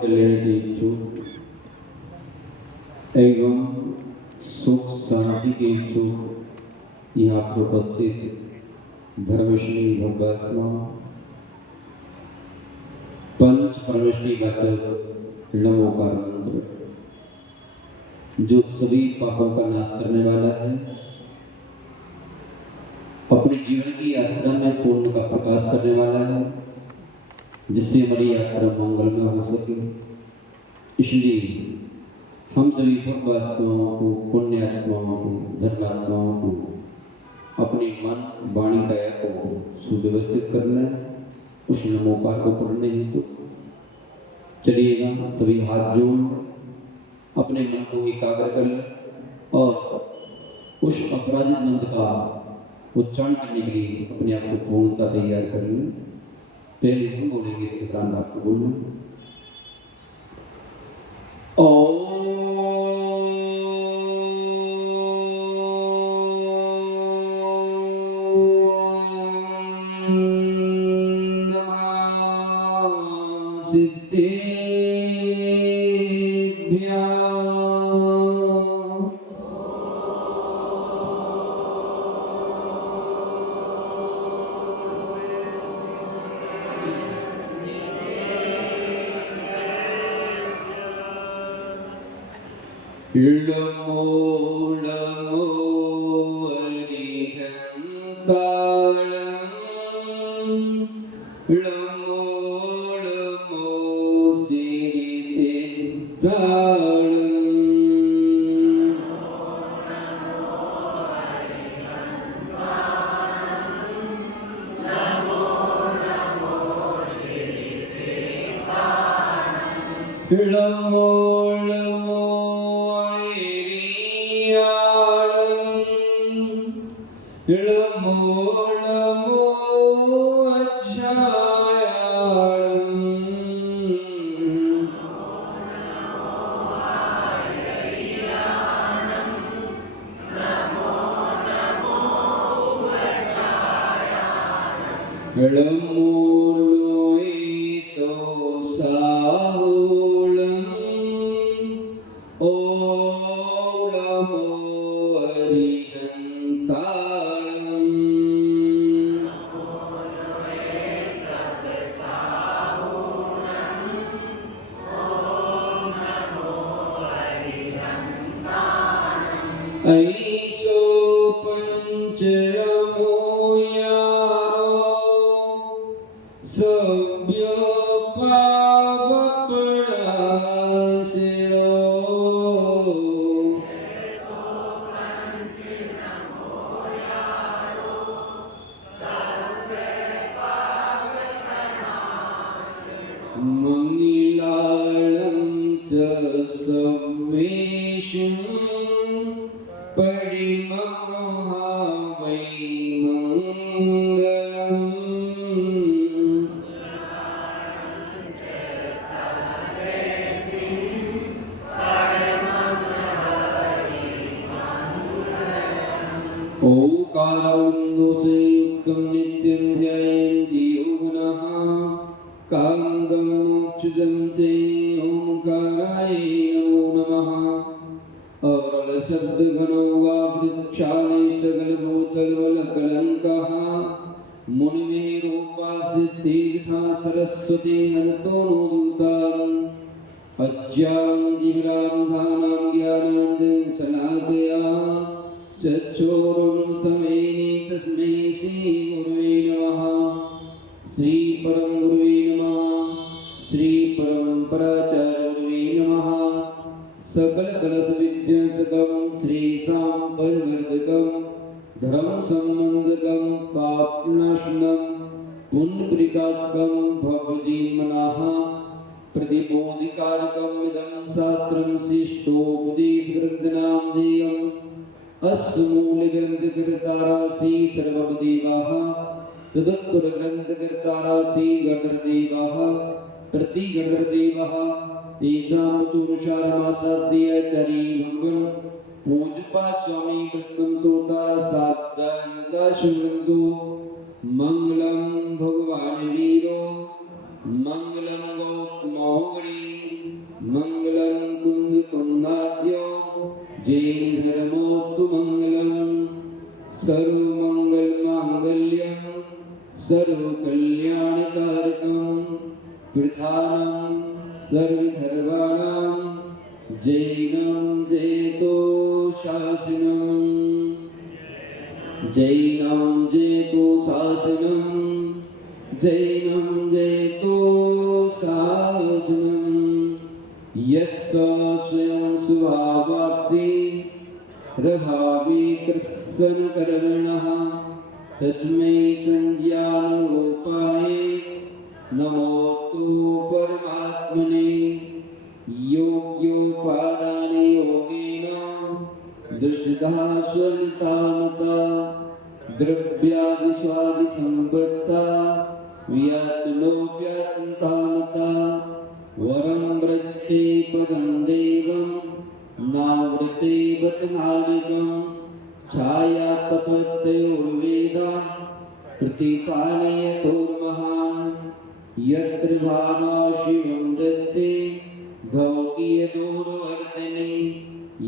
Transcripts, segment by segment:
कल्याण की इच्छुक एवं सुख शांति के इच्छुक यहाँ पर उपस्थित धर्मश्री भगवात्मा पंच परमेश्वरी वाचक नमोकार मंत्र जो सभी पापों का नाश करने वाला है, अपने जीवन की यात्रा में पूर्ण का प्रकाश करने वाला है, जिससे हमारी यात्रा मंगलमय हो सके। इसलिए हम सभी पूर्वात्माओं को, पुण्यात्माओं को, धर्मात्माओं को अपने मन वाणी काया को सुव्यवस्थित करना है। उस नमोकार को पढ़ने हेतु चलिएगा सभी हाथ जोड़ अपने मन को एकाग्र कर लें और उस अपराजित मंत्र का उच्चारण करने के लिए अपने आप को पूर्णता तैयार कर लें। पहले हम बोलेंगे, इसके साथ आपको बोलना मंगलम भगवान वीरो मंगलम गौतमोगरी जैन धर्मोस्तु मंगलम सर्वमंगल मांगल्यम सर्वकल्याणकारकम प्रधानम सर्वधर्माणां जैनं जयतो शासनम जैनं जयतो शासनम जैनं जयतो शासनम यस्य स्वयं स्वभावाप्ति रभावि कृत्स्नकर्मणः तस्मै संज्ञानरूपाय नमोस्तु परमात्मने योग्योपादान योगेन दृष्टा स्वन्तामता द्रव्यादिस्वादि संपत्ता व्यत्नोप्यन्तामता वरं व्रते पदं देवं नावृते वतनादिकं छाया तपस्तयोर्वेदा प्रतिपालयतोर्महान् यत्र भावा शिवं दत्ते भवकीयदोर्वर्धने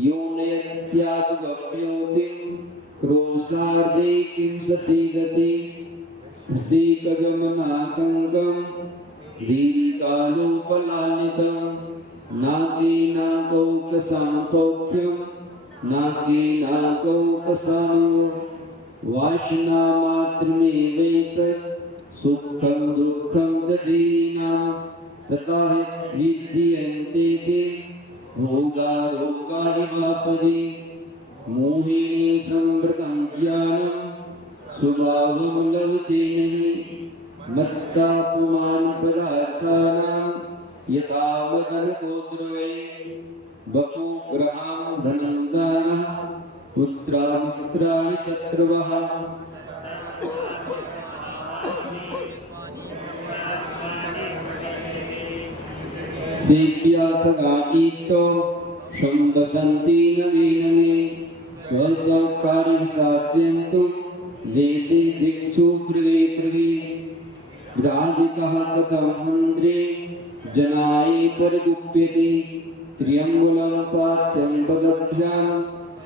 यो नयत्यासुभव्योतिं क्रोशार्दे किं ससीदति सीकगमनातङ्कं दीर्घकालोपलालितं नाकेनाकौकसां सौख्यं नाकेनाकौकसां वासनामात्रमेवैतत् सुखं दुःखं दधीनां तथा विद्यन्ते ते भोगा रोगा इवापरि मोहिनी संवृतं ज्ञानं स्वभावं लभते नहीं मत्ता पुमान पदार्थानां यथा वदनको द्रवे बपु ग्रहां धनन्दानः पुत्रामित्राणि शत्रवः सेव्याथगातीतो शम्बसन्ति नवीनने स्वसौकार्यसाध्यन्तु देशे दिक्षु गृहे गृहे ग्राधिकः कथं मन्त्रे जनाय परगुप्यते त्र्यम्बलं पात्यं पदभ्यां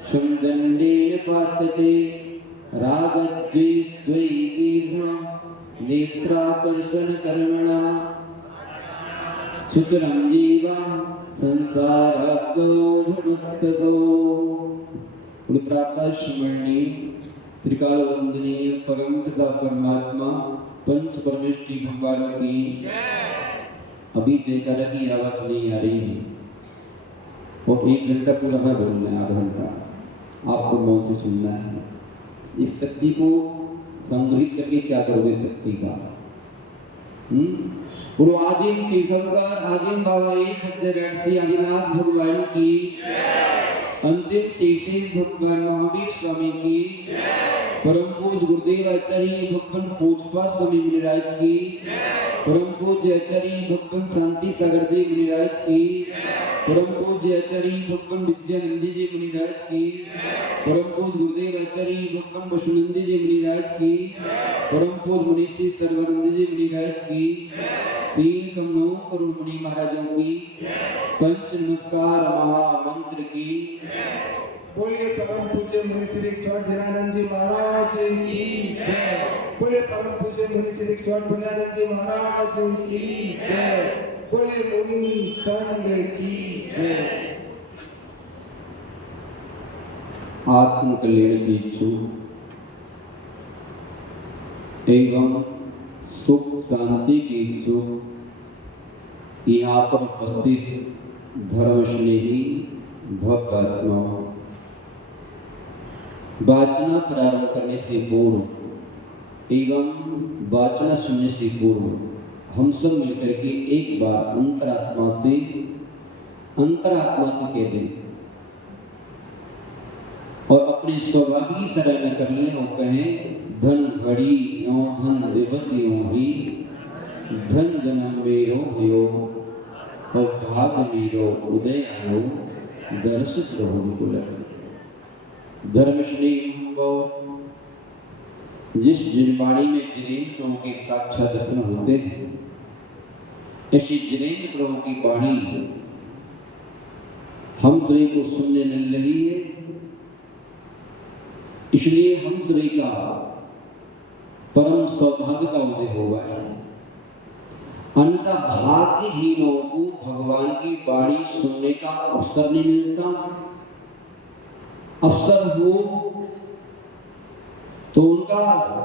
शमदण्डेन पात्यते रागद्वेषद्वै दीर्घं नेत्राकर्षणकर्मणा सुतरां जीवा संसाराग्रौर्मुक्तसो प्रातः स्मरणीय त्रिकाल वंदनीय परम पिता परमात्मा पंच परमेश्वरी भगवान की अभी जयकारा की आवाज नहीं आ रही है और 1 घंटा पूरा मैं बोलना है, आधा घंटा आपको मौन से सुनना है। इस शक्ति को संग्रहित करके क्या करोगे शक्ति का? गुरु आदिम तीर्थंकर आदिम बाबा 1080 आदिनाथ भगवान की अंतिम तीर्थी भगवान महावीर स्वामी की परम पूज्य गुरुदेव आचार्य भगवान पूजपा स्वामी मुनिराज की परम पूज्य आचार्य भगवान शांति सागर जी मुनिराज की परम पूज्य आचार्य भगवान विद्यानंदी जी मुनिराज की परम पूज्य गुरुदेव आचार्य भगवान वसुनंदी जी मुनिराज की परम पूज्य मुनीषी सर्वानंद जी मुनिराज की 3 कमलों करुण मुनि महाराजों की पंच नमस्कार महामंत्र की बोलिए परम पूज्य मुनि श्री स्वाध्यायानंद जी महाराज की जय। बोलिए परम पूज्य मुनि श्री स्वाध्यायानंद जी महाराज की जय। बोलिए मुनि संघ की जय। आत्म कल्याण की इच्छुक एवं सुख शांति की इच्छुक यहाँ पर उपस्थित धर्मस्नेही भक्तात्मा वाचना प्रारंभ करने से पूर्व एवं वाचना सुनने से पूर्व हम सब मिलकर के एक बार अंतरात्मा को कह दें और अपने सौभाग्य की सराहना कर लें और कहें धन घड़ी यो धन विवसियों ही धन जन्म मेरो भयो और भाग मेरो उदय आयो दर्शित रहो कुल धर्मश्री जिस जिनवाणी में जिनेन्द्र प्रभु के साक्षात दर्शन होते हैं ऐसी जिनेन्द्र प्रभु की वाणी हम सभी को सुनने मिल रही है इसलिए हम सभी का परम सौभाग्य का उदय हुआ है। अन्यथा भाग्यहीनों को भगवान की वाणी सुनने का अवसर नहीं मिलता। अवसर हो तो उनका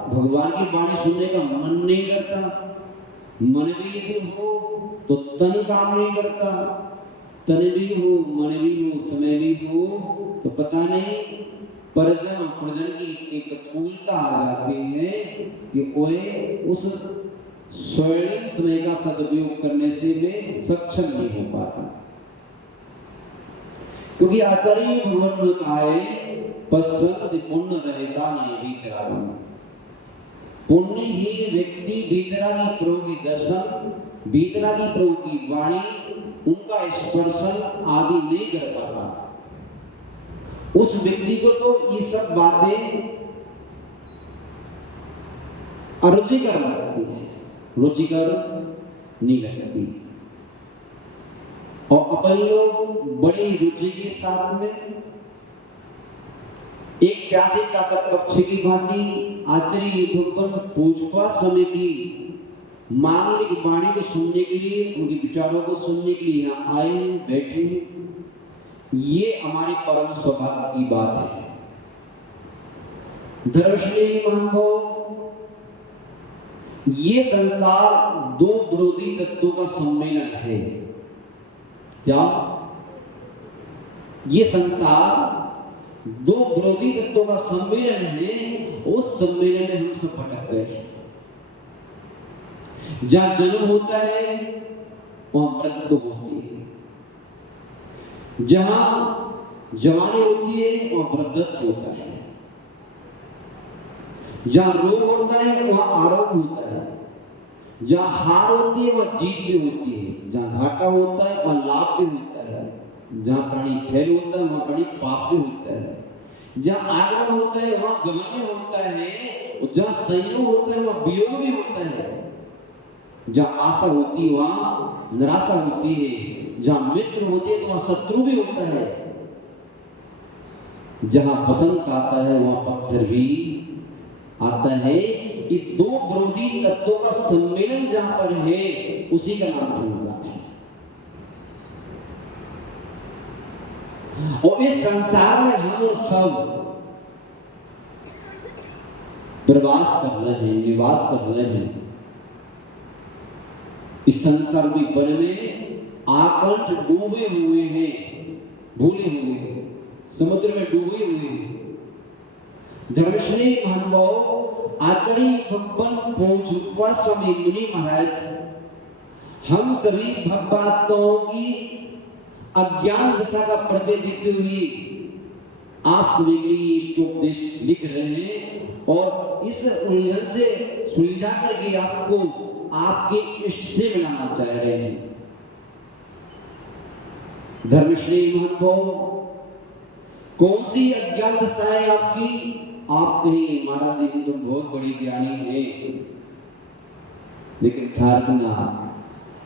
भगवान की वाणी सुनने का मन नहीं करता। मन भी यदि हो तो तन काम नहीं करता। तन भी हो, मन भी हो, समय भी हो तो पता नहीं प्रजन की एक तत्पूर्णता आ जाती है कि ओए उस स्वर्णिम समय का सदुपयोग करने से वे सक्षम नहीं हो पाता। क्योंकि आचार्य भगवान ने कहा है पश्चंत पुण्य रहता नहीं भीतरागम। पुण्यहीन व्यक्ति भीतरागी प्रभु की दर्शन, भीतरागी प्रभु की वाणी, उनका स्पर्शन आदि नहीं कर पाता। उस व्यक्ति को तो ये सब बातें अरुचिकर लगती है, रुचिकर नहीं लगती। और अपन लोग बड़ी रुचि के साथ में एक प्यासे चातक पक्षी की भांति आचार्य भगवान पूछपा समय की मानविक वाणी को सुनने के लिए, उनके विचारों को सुनने के लिए यहाँ आए बैठे। ये हमारे परम सौभाग्य की बात है। दर्शनीय महानुभाव, ये संसार दो विरोधी तत्वों का सम्मेलन है। क्या ये संसार दो विरोधी तत्वों का सम्मेलन है? उस सम्मेलन में हम सब भटक गए। जहां जन्म होता है वहां मृत्यु होती है, जहां जवानी होती है वहां वृद्धत्व होता है, जहां रोग होता है वहां आरोग्य होता है, जहां हार होती है वहां जीत भी होती है, जहां घाटा होता है वहां लाभ भी होता है, जहां प्राणी फेल होता है वहां प्राणी पास भी होता है, जहां आगमन होता है वहां गमन होता है, और जहां संयोग होता है वहां वियोग भी होता है, जहां आशा होती है वहां निराशा होती है, जहां मित्र होते हैं तो वहां शत्रु भी होता है, जहां बसंत आता है वहां पतझड़ भी आता है। कि दो विरोधी तत्वों का सम्मेलन जहां पर है उसी का नाम संसार है। और इस संसार में हम सब प्रवास कर रहे हैं, निवास कर रहे हैं। इस संसार में वन में आकंठ डूबे हुए हैं, भूले हुए हैं, समुद्र में डूबे हुए हैं। धर्मश्री महानुभाव आचार्य भगवान पूज्य स्वामी मुनि महाराज हम सभी भक्तों की अज्ञान दशा का परिचय देते हुए आप सभी के लिए उपदेश लिख रहे हैं और इस उलझन से सुलझा करके आपको आपके इष्ट से मिलाना चाह रहे हैं। धर्मश्री महानुभाव कौन सी अज्ञान दशा है आपकी? आप कहेंगे महाराज जी तो बहुत बड़ी ज्ञानी है, लेकिन ध्यान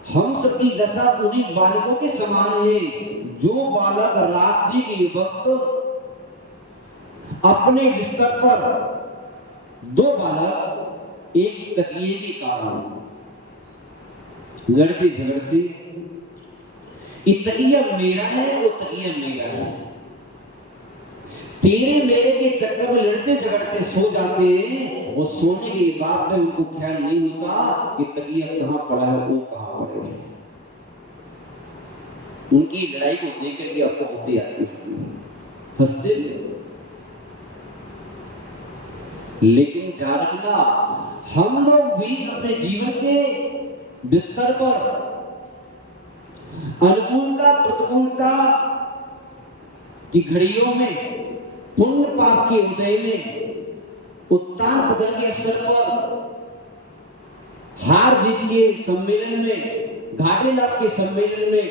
हम सबकी दशा उन्हीं बालकों के समान है जो बालक रात्रि के वक्त अपने बिस्तर पर दो बालक एक तकिए के कारण लड़ते झगड़ते, ये तकिया मेरा है वो तकिया मेरा है, तेरे मेरे के चक्कर में लड़ते झगड़ते सो जाते हैं और सोने के बाद में उनको ख्याल नहीं होता कि तकिया कहां पड़ा है वो कहां पड़े है। उनकी लड़ाई को देख करके आपको हंसी आती है, हंसते। लेकिन ध्यान रखना हम लोग भी अपने जीवन के बिस्तर पर अनुकूलता प्रतिकूलता की घड़ियों में, पुण्य पाप के उदय में, उत्तान पतन के अवसर पर, हार जीत के सम्मेलन में, घाटे लाभ के सम्मेलन में,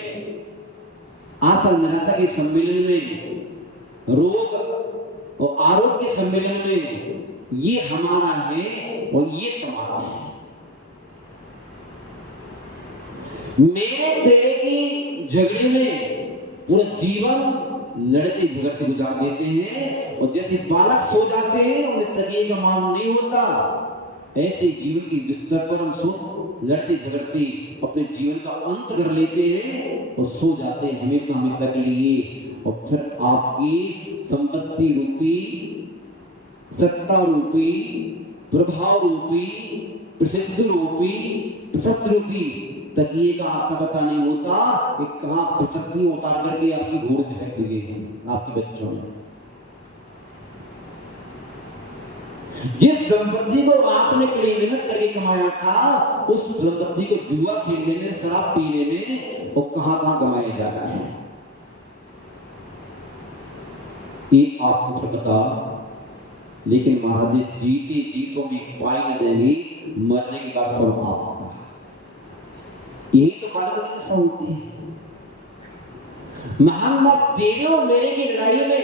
आशा निराशा के सम्मेलन में, रोग और आरोग्य के सम्मेलन में, ये हमारा है और ये तुम्हारा है। मेरे तेरे की झगड़े में पूरा जीवन लड़ते झगड़ते गुजार देते हैं, और जैसे बालक सो जाते हैं उन्हें तकिए का मालूम नहीं होता, ऐसे जीवन की बिस्तर पर हम सो लड़ते झगड़ते अपने जीवन का अंत कर लेते हैं और सो जाते हैं हमेशा हमेशा के लिए। और फिर आपकी संपत्ति रूपी, सत्ता रूपी, प्रभाव रूपी, प्रसिद्धि रूपी, प्रशस्ति रूपी तकिए का आपका पता नहीं होता कि कहाँ प्रशस्ति उतार करके आपकी घोड़ झटक गई है आपके बच्चों में। जिस संपत्ति को आपने कड़ी मेहनत करके कमाया था, उस संपत्ति को जुआ खेलने में, शराब पीने में और कहां कहां गंवाया जाता है, ये आपको पता। लेकिन महाराज जीते जी को भी पाई न देंगे, मरने के बाद सब आपका। यही तो बात दशा होती है। मोहम्मद तेरे और मेरे की लड़ाई में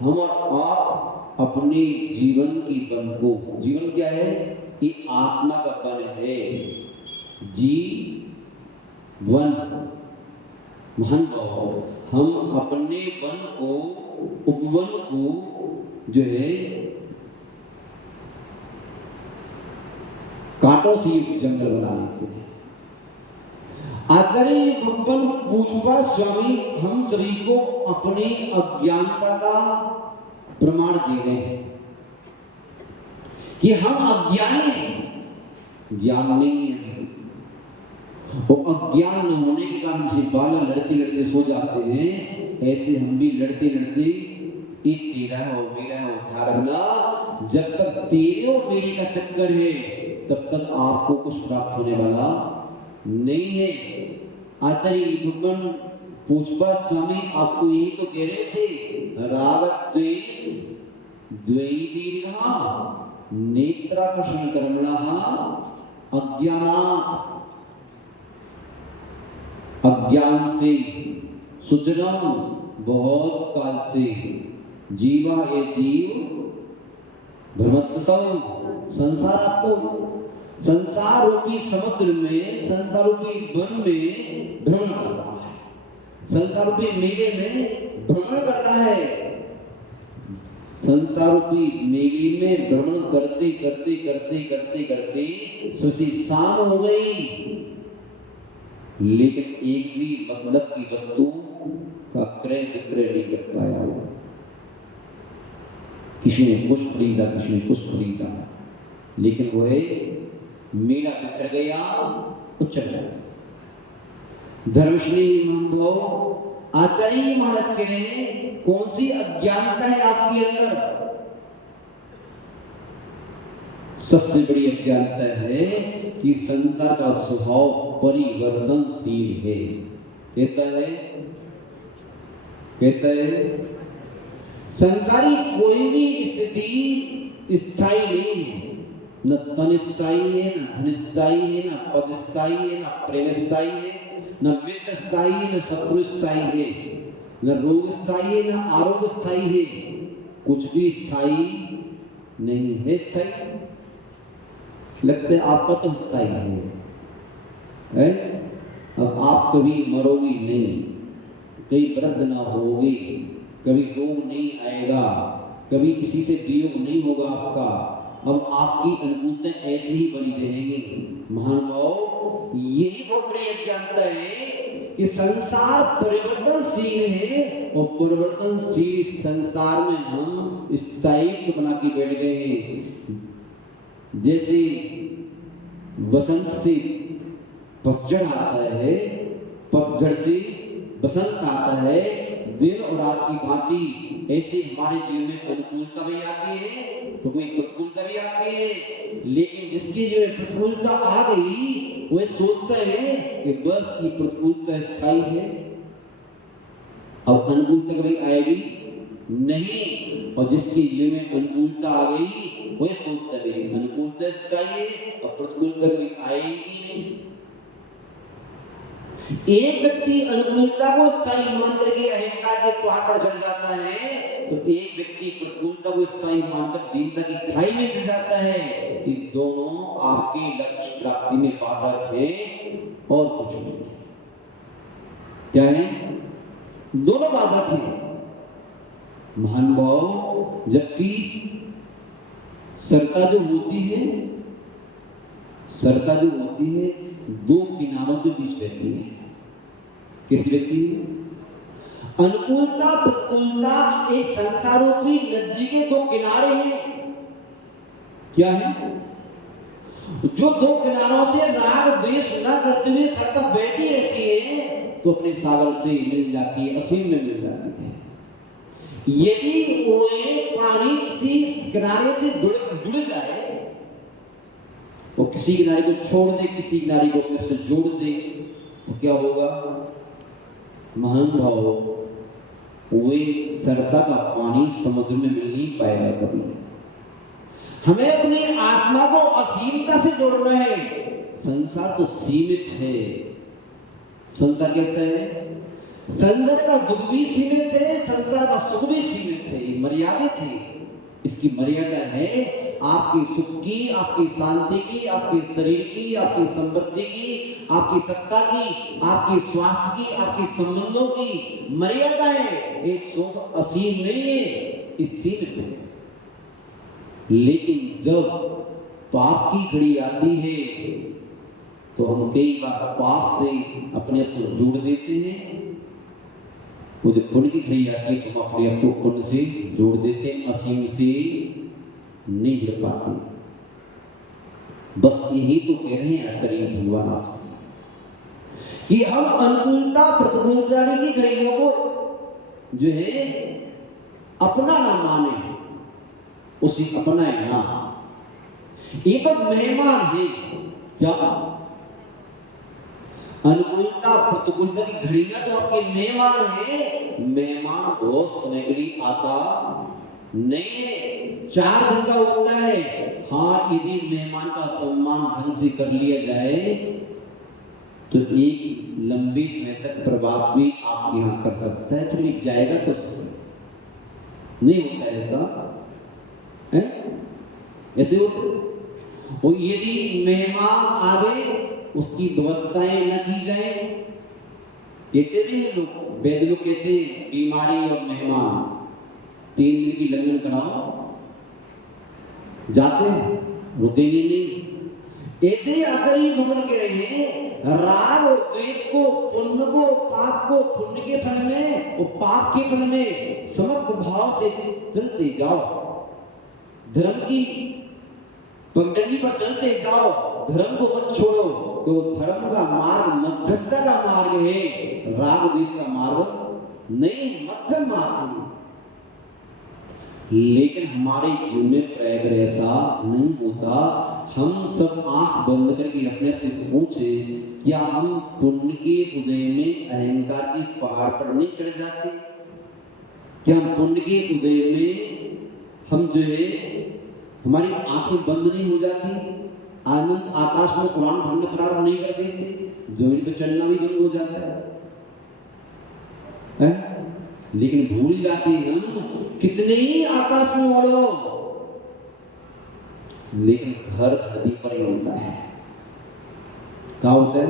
हम और आप अपने जीवन की बन को, जीवन क्या है? ये आत्मा का बन है, जीवन महान भाव। हम अपने बन को, उपवन को जो है कांटों से जंगल बना लेते हैं। आचार्य भगवान पूछवा स्वामी हम सभी को अपनी अज्ञानता का प्रमाण दे रहे हैं कि हम अज्ञानी हैं, ज्ञान नहीं है। वो अज्ञान न होने के कारण से बालक लड़ते लड़ते सो जाते हैं, ऐसे हम भी लड़ते लड़ते ये तेरा है और मेरा है, ध्यान रखना। जब तक तेरे और मेरे का चक्कर है तब तक आपको कुछ प्राप्त होने वाला नहीं है। आचार्य भगवान पूछवा स्वामी आपको यही तो कह रहे थे, राग द्वेष द्वैी दीर्घा नेत्राकर्षण कर्मणः अज्ञानात्, अज्ञान से सुजनम बहुत काल से जीवा ये जीव भ्रमतसम संसार। तो संसार रूपी समुद्र में, संसार रूपी वन में भ्रमण कर रहा है, संसार रूपी मेले में भ्रमण कर रहा है। संसार रूपी मेले में भ्रमण करते करते करते करते करते सोची शाम हो गई, लेकिन एक भी मतलब की वस्तु का क्रय विक्रय नहीं कर पाया हुआ। किसी ने कुछ खरीदा, किसी ने कुछ खरीदा, लेकिन वह मेला बिखर गया, कुछ चल गया। धर्मश्री आचार्य महाराज कह रहे हैं, कौन सी अज्ञानता है आपके अंदर? सबसे बड़ी अज्ञानता है कि संसार का स्वभाव परिवर्तनशील है। कैसा है? कैसा है? संसारी कोई भी स्थिति स्थायी नहीं है। न तन स्थायी है, न धन स्थायी है, न पद स्थायी है, न प्रेम स्थायी है, न मित्र स्थायी है, न शत्रु स्थायी है, न रोग स्थायी है, न आरोग्य स्थायी है। कुछ भी स्थायी नहीं है। स्थायी लगता है आपका तो स्थायी है? अब आप कभी मरोगी नहीं, कभी वृद्ध ना होगी, कभी रोग नहीं आएगा, कभी किसी से वियोग नहीं होगा आपका। अब आपकी अनुकूलता ऐसे ही बनी रहेंगी। महानुभाव, यही बहुत बड़ी अज्ञानता है कि संसार परिवर्तनशील है और परिवर्तनशील संसार में हम स्थायित्व बना के बैठ गए हैं। जैसे वसंत से पतझड़ आता है, पतझड़ से बसंत आता है, दिन और रात की भांति ऐसे हमारे जीवन में अनुकूलता भी आती है तो कोई प्रतिकूलता भी आती है। लेकिन जिसकी जो प्रतिकूलता आ गई वह सोचता है कि बस ये प्रतिकूलता स्थायी है, अब अनुकूलता कभी आएगी नहीं। और जिसकी जीवन में अनुकूलता आ गई वह सोचता है अनुकूलता स्थायी है और प्रतिकूलता कभी आएगी नहीं। एक व्यक्ति अनुकूलता को स्थायी मान करके अहंकार के पहाड़ पर चढ़ जाता है, तो एक व्यक्ति प्रतिकूलता को स्थायी मानकर दीनता की खाई में गिर जाता है। ये दोनों आपके लक्ष्य प्राप्ति में बाधक है और कुछ नहीं। क्या है? दोनों बाधक हैं। महान भाव, जबकि सरता जो होती है, सरता जो होती है दो किनारों के बीच रहती है। किस रहती है? अनुकूलता प्रतिकूलता एक संसारोपी नदी के दो किनारे हैं। क्या है? जो दो किनारों से राग द्वेष न करते हुए सरता बैठी रहती है तो अपने सागर से मिल जाती है, असीम में मिल जाती है। यदि वो पानी किसी किनारे से जुड़ जाए, वो किसी किनारे को छोड़ दे, किसी किनारे को अपने से जोड़ दे, तो क्या होगा? महान भाव, वे सरता का पानी समुद्र में मिल नहीं पाएगा कभी। हमें अपनी आत्मा को असीमता से जोड़ना है। संसार तो सीमित है। संसार कैसा है? संसार का दुख भी सीमित है, संसार का सुख भी सीमित है, मर्यादित है। इसकी मर्यादा है आपकी सुख की, आपकी शांति की, आपके शरीर की, आपकी संपत्ति की, आपकी सत्ता की, आपके स्वास्थ्य की, आपके संबंधों की मर्यादा है। ये सुख असीम नहीं है, ये सीमित है। लेकिन जब पाप की घड़ी आती है तो हम कई बार पाप से अपने आप को जोड़ देते हैं। वो जब पुण्य की घड़ी आती है तो हम अपने आप को पुण्य से जोड़ देते हैं, असीम से नहीं जुड़ पाते। बस यही तो कह रहे हैं आचार्य भगवान आपसे कि हम अनुकूलता प्रतिकूलता की घड़ियों को जो है अपना ना माने, उसी अपनाए ना। ये तो मेहमान है। क्या? अनुकूलता प्रतिकूलता की घड़ियां तो आपके मेहमान है। मेहमान बहुत समय के लिए आता नहीं है, 4 दिन का होता है। हाँ, यदि मेहमान का सम्मान ढंग से कर लिया जाए तो एक लंबी समय तक प्रवास भी आप यहाँ कर सकता है। फिर जाएगा तो नहीं होता ऐसा है? ऐसे हो। यदि मेहमान आवे उसकी व्यवस्थाएं न की जाए, कहते भी हैं लोग, वैद लोग कहते हैं बीमारी और मेहमान 3 दिन की लगन कराओ, जाते हैं, रुकेंगे नहीं। ऐसे ही आकर ही भगवान कह रहे हैं राग और द्वेष को, पुण्य को, पाप को पुण्य के फल में और पाप के फल में समग्र भाव से चलते जाओ। धर्म की पगडंडी पर चलते जाओ, धर्म को मत छोड़ो। तो धर्म का मार्ग मध्यस्थता का मार्ग है, राग द्वेष का मार्ग नहीं, मध्यम मार्ग। लेकिन हमारे जीवन में प्रयाग ऐसा नहीं होता। हम सब आंख बंद करके अपने से पूछे, क्या हम पुण्य के उदय में अहंकार की पहाड़ पर नहीं चढ़ जाते? क्या हम पुण्य के उदय में हम जो है हमारी आंखें बंद नहीं हो जाती? आनंद आकाश में उड़ान भरना प्रारंभ नहीं कर देते? जमीन पर चलना भी बंद हो जाता है? लेकिन भूल जाते हैं हम कितने ही आकाश में उड़ो, लेकिन घर धरती पर ही होता है। क्या होता है?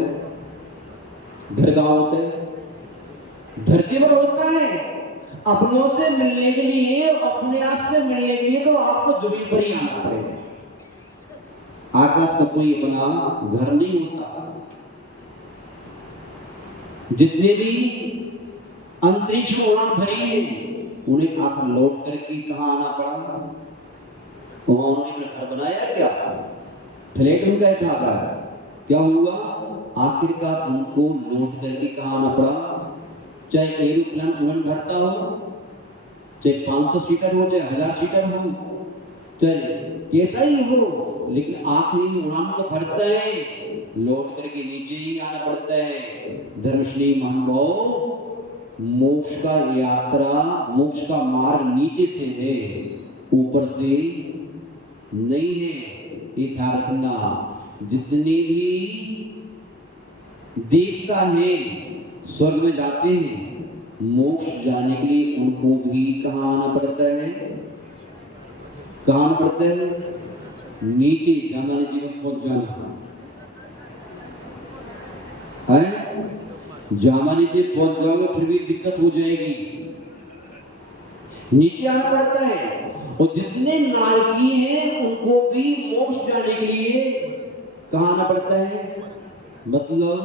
घर कहाँ होता है? धरती पर होता है। अपनों से मिलने के लिए, अपने आप से मिलने के लिए तो आपको जमीन पर ही आना पड़ेगा। आकाश का कोई अपना घर नहीं होता। जितने भी अंतरिक्ष में उड़ान भरी है उन्हें आकर लौट करके कहाँ आना पड़ा? उन्होंने घर बनाया क्या? फ्लैट में गए था। क्या हुआ? आखिरकार उनको लौट करके कहाँ आना पड़ा? चाहे एरोप्लेन उड़ान भरता हो, चाहे 500 सीटर हो, चाहे 1000 सीटर हो, चाहे कैसा ही हो, लेकिन आखिरी उड़ान तो भरता है, लौट करके नीचे ही आना पड़ता है। धर्मश्री महानुभाव, मोक्ष का यात्रा, मोक्ष का मार्ग नीचे से है, ऊपर से नहीं है। ये ध्यान रखना। जितने भी देवता है स्वर्ग में जाते हैं, मोक्ष जाने के लिए उनको भी कहाँ आना पड़ता है? कहाँ आना पड़ता है? नीचे जाना, जीवन पहुंच जाना है। जामा नीचे पहुंच जाओगे फिर भी दिक्कत हो जाएगी। नीचे आना पड़ता है। और जितने नारकी हैं उनको भी मोक्ष जाने के लिए कहाँ आना पड़ता है? मतलब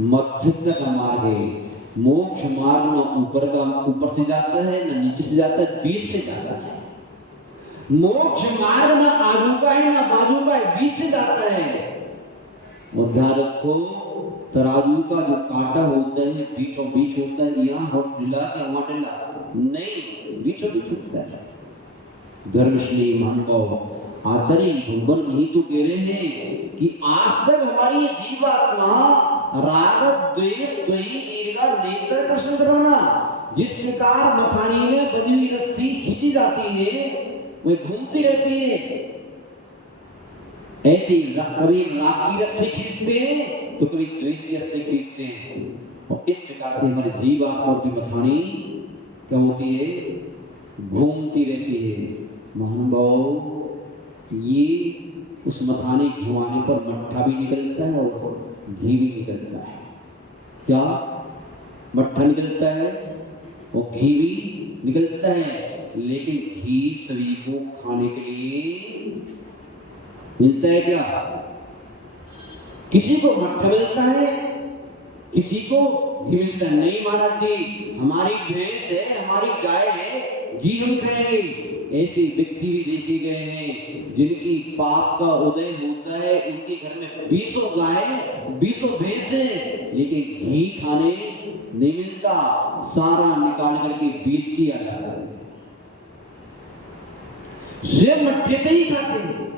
मध्यस्थ का मार्ग है। मोक्ष मार्ग न ऊपर से जाता है, न नीचे से जाता है, बीच से जाता है। मोक्ष मार्ग ना आजू का है ना बाजू का है, बीच से जाता है। और ध्यान रखो, तराजू का जो कांटा होता है बीचों बीच होता है, यहाँ हो ढीला या वहां ढीला नहीं, बीचों बीच होता है। धर्मश्री महानुभाव आचार्य भगवान यही तो कह रहे हैं कि आज तक हमारी जीवात्मा राग द्वेष द्वैत ईर्ष्या नेत्र कृष्ण श्रवणा जिस प्रकार मथानी में बंधी हुई रस्सी खींची जाती है वह घूमती रहती है, ऐसे कभी राग की रस्सी खींचते हैं तो कभी द्वेष की रस्सी खींचते हैं। और इस प्रकार से हमारी जीवात्मा की मथानी क्या होती है? घूमती रहती है। महानुभाव, ये उस मथाने घुमाने पर मट्ठा भी निकलता है और घी भी निकलता है। क्या मट्ठा निकलता है और घी भी निकलता है, लेकिन घी सभी को खाने के लिए मिलता है क्या? किसी को मट्ठा मिलता है, किसी को घी मिलता है। नहीं महाराज जी, हमारी भैंस है, हमारी गाय है, घी हम खाएंगे। ऐसे व्यक्ति भी देखे गए हैं जिनकी पाप का उदय होता है, उनके घर में 20 गाय 20 भैंस है, लेकिन घी खाने नहीं मिलता, सारा निकाल करके बीच किया जाता है। स्वयं मट्ठे से ही खाते हैं।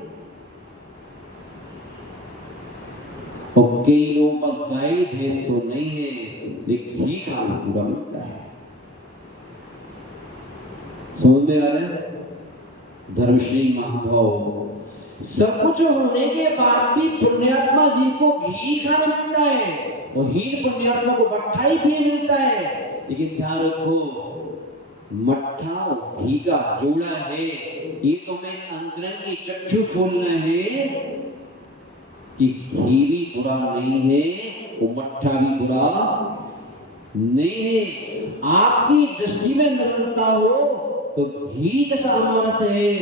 और कई लोगों का गाय भैंस तो नहीं है, लेकिन घी खाना पूरा मिलता है। समझ में आ रहा है? धर्मश्री महानुभाव, सब कुछ होने के बाद भी पुण्यात्मा जी को घी खाना मिलता है और हीन पुण्यात्मा को मट्ठा ही भी मिलता है। लेकिन ध्यान रखो, मट्ठा और घी का जोड़ा है, ये तो मैं अंतरंग की चक्षु खोलना है कि घी भी बुरा नहीं है और मट्ठा भी बुरा नहीं है। आपकी दृष्टि में निर्मलता हो तो घी जैसा अमृत है,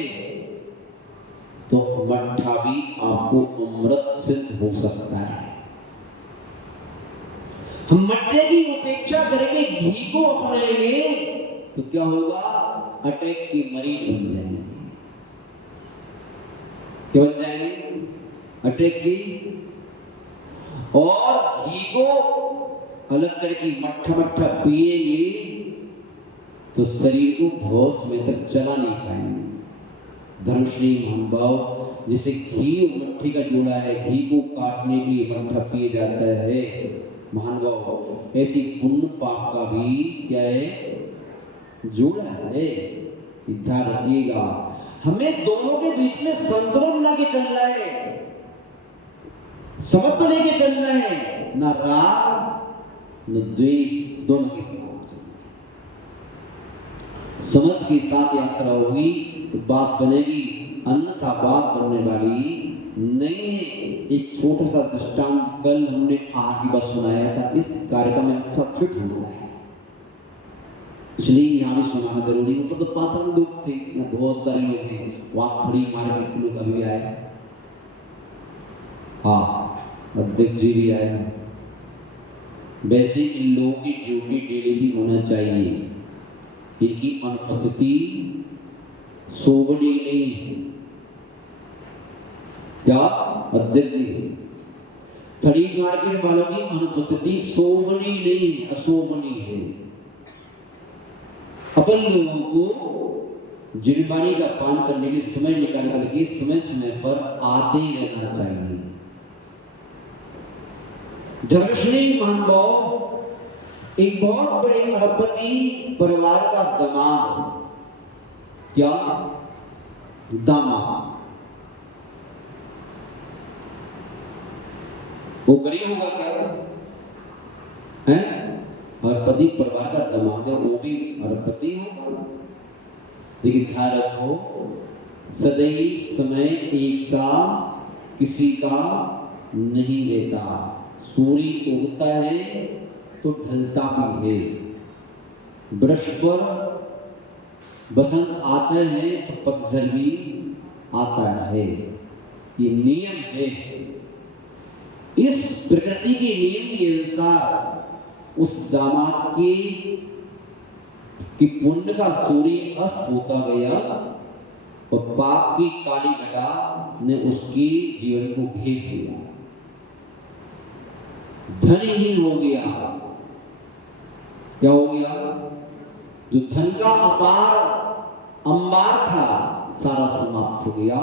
तो मट्ठा भी आपको अमृत सिद्ध हो सकता है। हम मट्ठे की उपेक्षा करके घी को अपनाएंगे तो क्या होगा? अटैक के मरीज बन जाएंगे। क्या बन जाएंगे? अटैक की। और घी को अलग करके मट्ठा मट्ठा पिएंगे तो शरीर को बहुत समय तक चला नहीं पाएंगे। धर्मश्री महानुभाव, जैसे घी और मट्ठी का जोड़ा है, घी को काटने के लिए मट्ठा पिए जाता है महानुभाव, ऐसी पुण्य पाप का भी क्या है? जोड़ा है। ध्यान रखिएगा, हमें दोनों के बीच में संतुलन ला के चलना है, समत्व लेके चलना है, ना राग न द्वेष, दोनों के साथ समत्व के साथ यात्रा होगी तो बात बनेगी, अन्यथा बात बनने वाली नहीं है। एक छोटा सा दृष्टांत कल हमने आगे बस सुनाया था, इस कार्यक्रम में अच्छा फिट होना है, इसलिए यहाँ भी सुनाना जरूरी है। तो 5 लोग थे, बहुत सारे लोग हैं, वहाँ खड़ी मार्केट लोग अभी आए, हाँ अध्यक्ष जी भी आए हैं। वैसे इन लोगों की ड्यूटी डेली भी होना चाहिए, इनकी अनुपस्थिति शोभनीय नहीं है। क्या अध्यक्ष जी? खड़ी मार्केट वालों की अनुपस्थिति शोभनीय नहीं है, अशोभनीय है। अपन लोगों को जुर्माने का पान करने के समय निकाल करके समय समय पर आते ही रहना चाहिए। धर्मश्री महानुभाव, एक बहुत बड़े अरबपति परिवार का दामाद, क्या दामाद, वो गरीब होगा क्या है? अरबपति परिवार का दामाद है, वो भी अरबपति होगा। लेकिन ध्यान रखो, सदैव समय एक सा किसी का नहीं रहता। सूर्य उगता है तो ढलता भी है। वृक्ष पर बसंत आता है तो पतझड़ भी आता है, ये नियम है। इस प्रकृति के नियम के अनुसार उस दामाद की पुण्य का सूर्य अस्त होता गया और पाप की काली घटा ने उसकी जीवन को घेर लिया, धनहीन हो गया। क्या हो गया? जो धन का अपार अंबार था सारा समाप्त हो गया।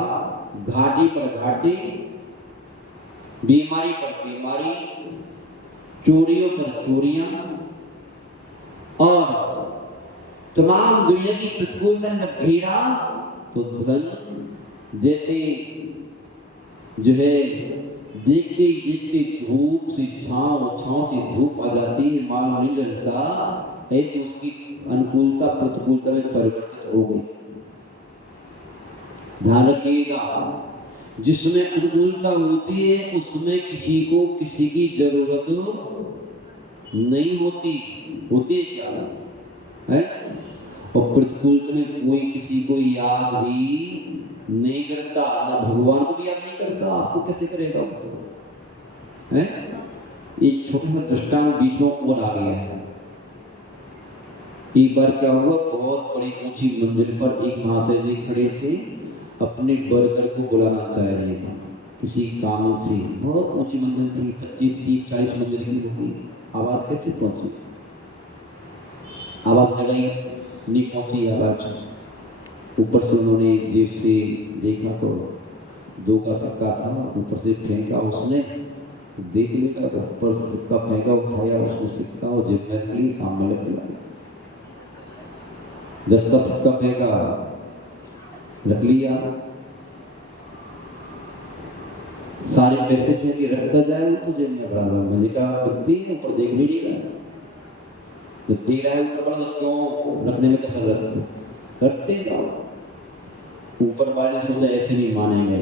घाटी पर घाटी, बीमारी पर बीमारी, चोरियों पर चोरियां और तमाम दुनिया की प्रतिकूलता जब घेरा तो धन जैसे जो है देखते ही देखते धूप से छांव से धूप आ जाती है, माल नहीं जलता, ऐसे उसकी अनुकूलता प्रतिकूलता में परिवर्तित हो गई। ध्यान रखिएगा, जिसमें अनुकूलता होती है उसमें किसी को किसी की जरूरत नहीं होती। होती है क्या है? और प्रतिकूलता में कोई किसी को याद ही नहीं करता, ना भगवान को भी याद नहीं करता, आपको कैसे करेगा? है एक छोटा सा दृष्टांत बीच में और आ गया है। एक बार क्या हुआ, बहुत बड़ी ऊंची मंजिल पर एक महाशय जी खड़े थे, अपने वर्कर को बुलाना चाह रहे थे किसी काम से। बहुत ऊंची मंजिल थी, 25-30-40 मंजिल की होगी। आवाज कैसे पहुंची? आवाज लगाई, नहीं पहुंची आवाज। ऊपर से उन्होंने जेब से देखा तो 2 का सिक्का था, ऊपर से फेंका उसने, देख लिया, ऊपर से सिक्का फेंका, उठाया उसने सिक्का और जेब में रख ली, काम में लग गया। 10 का सिक्का फेंका, रख लिया, सारे पैसे से रखता जाए तो जेब में भरा हुआ। मैंने कहा ऊपर देख भी नहीं रहा, तो दे रहा है ऊपर बड़ा, क्यों रखने में कसर रखते जाओ। ऊपर वाले ने सोचा ऐसे नहीं मानेंगे,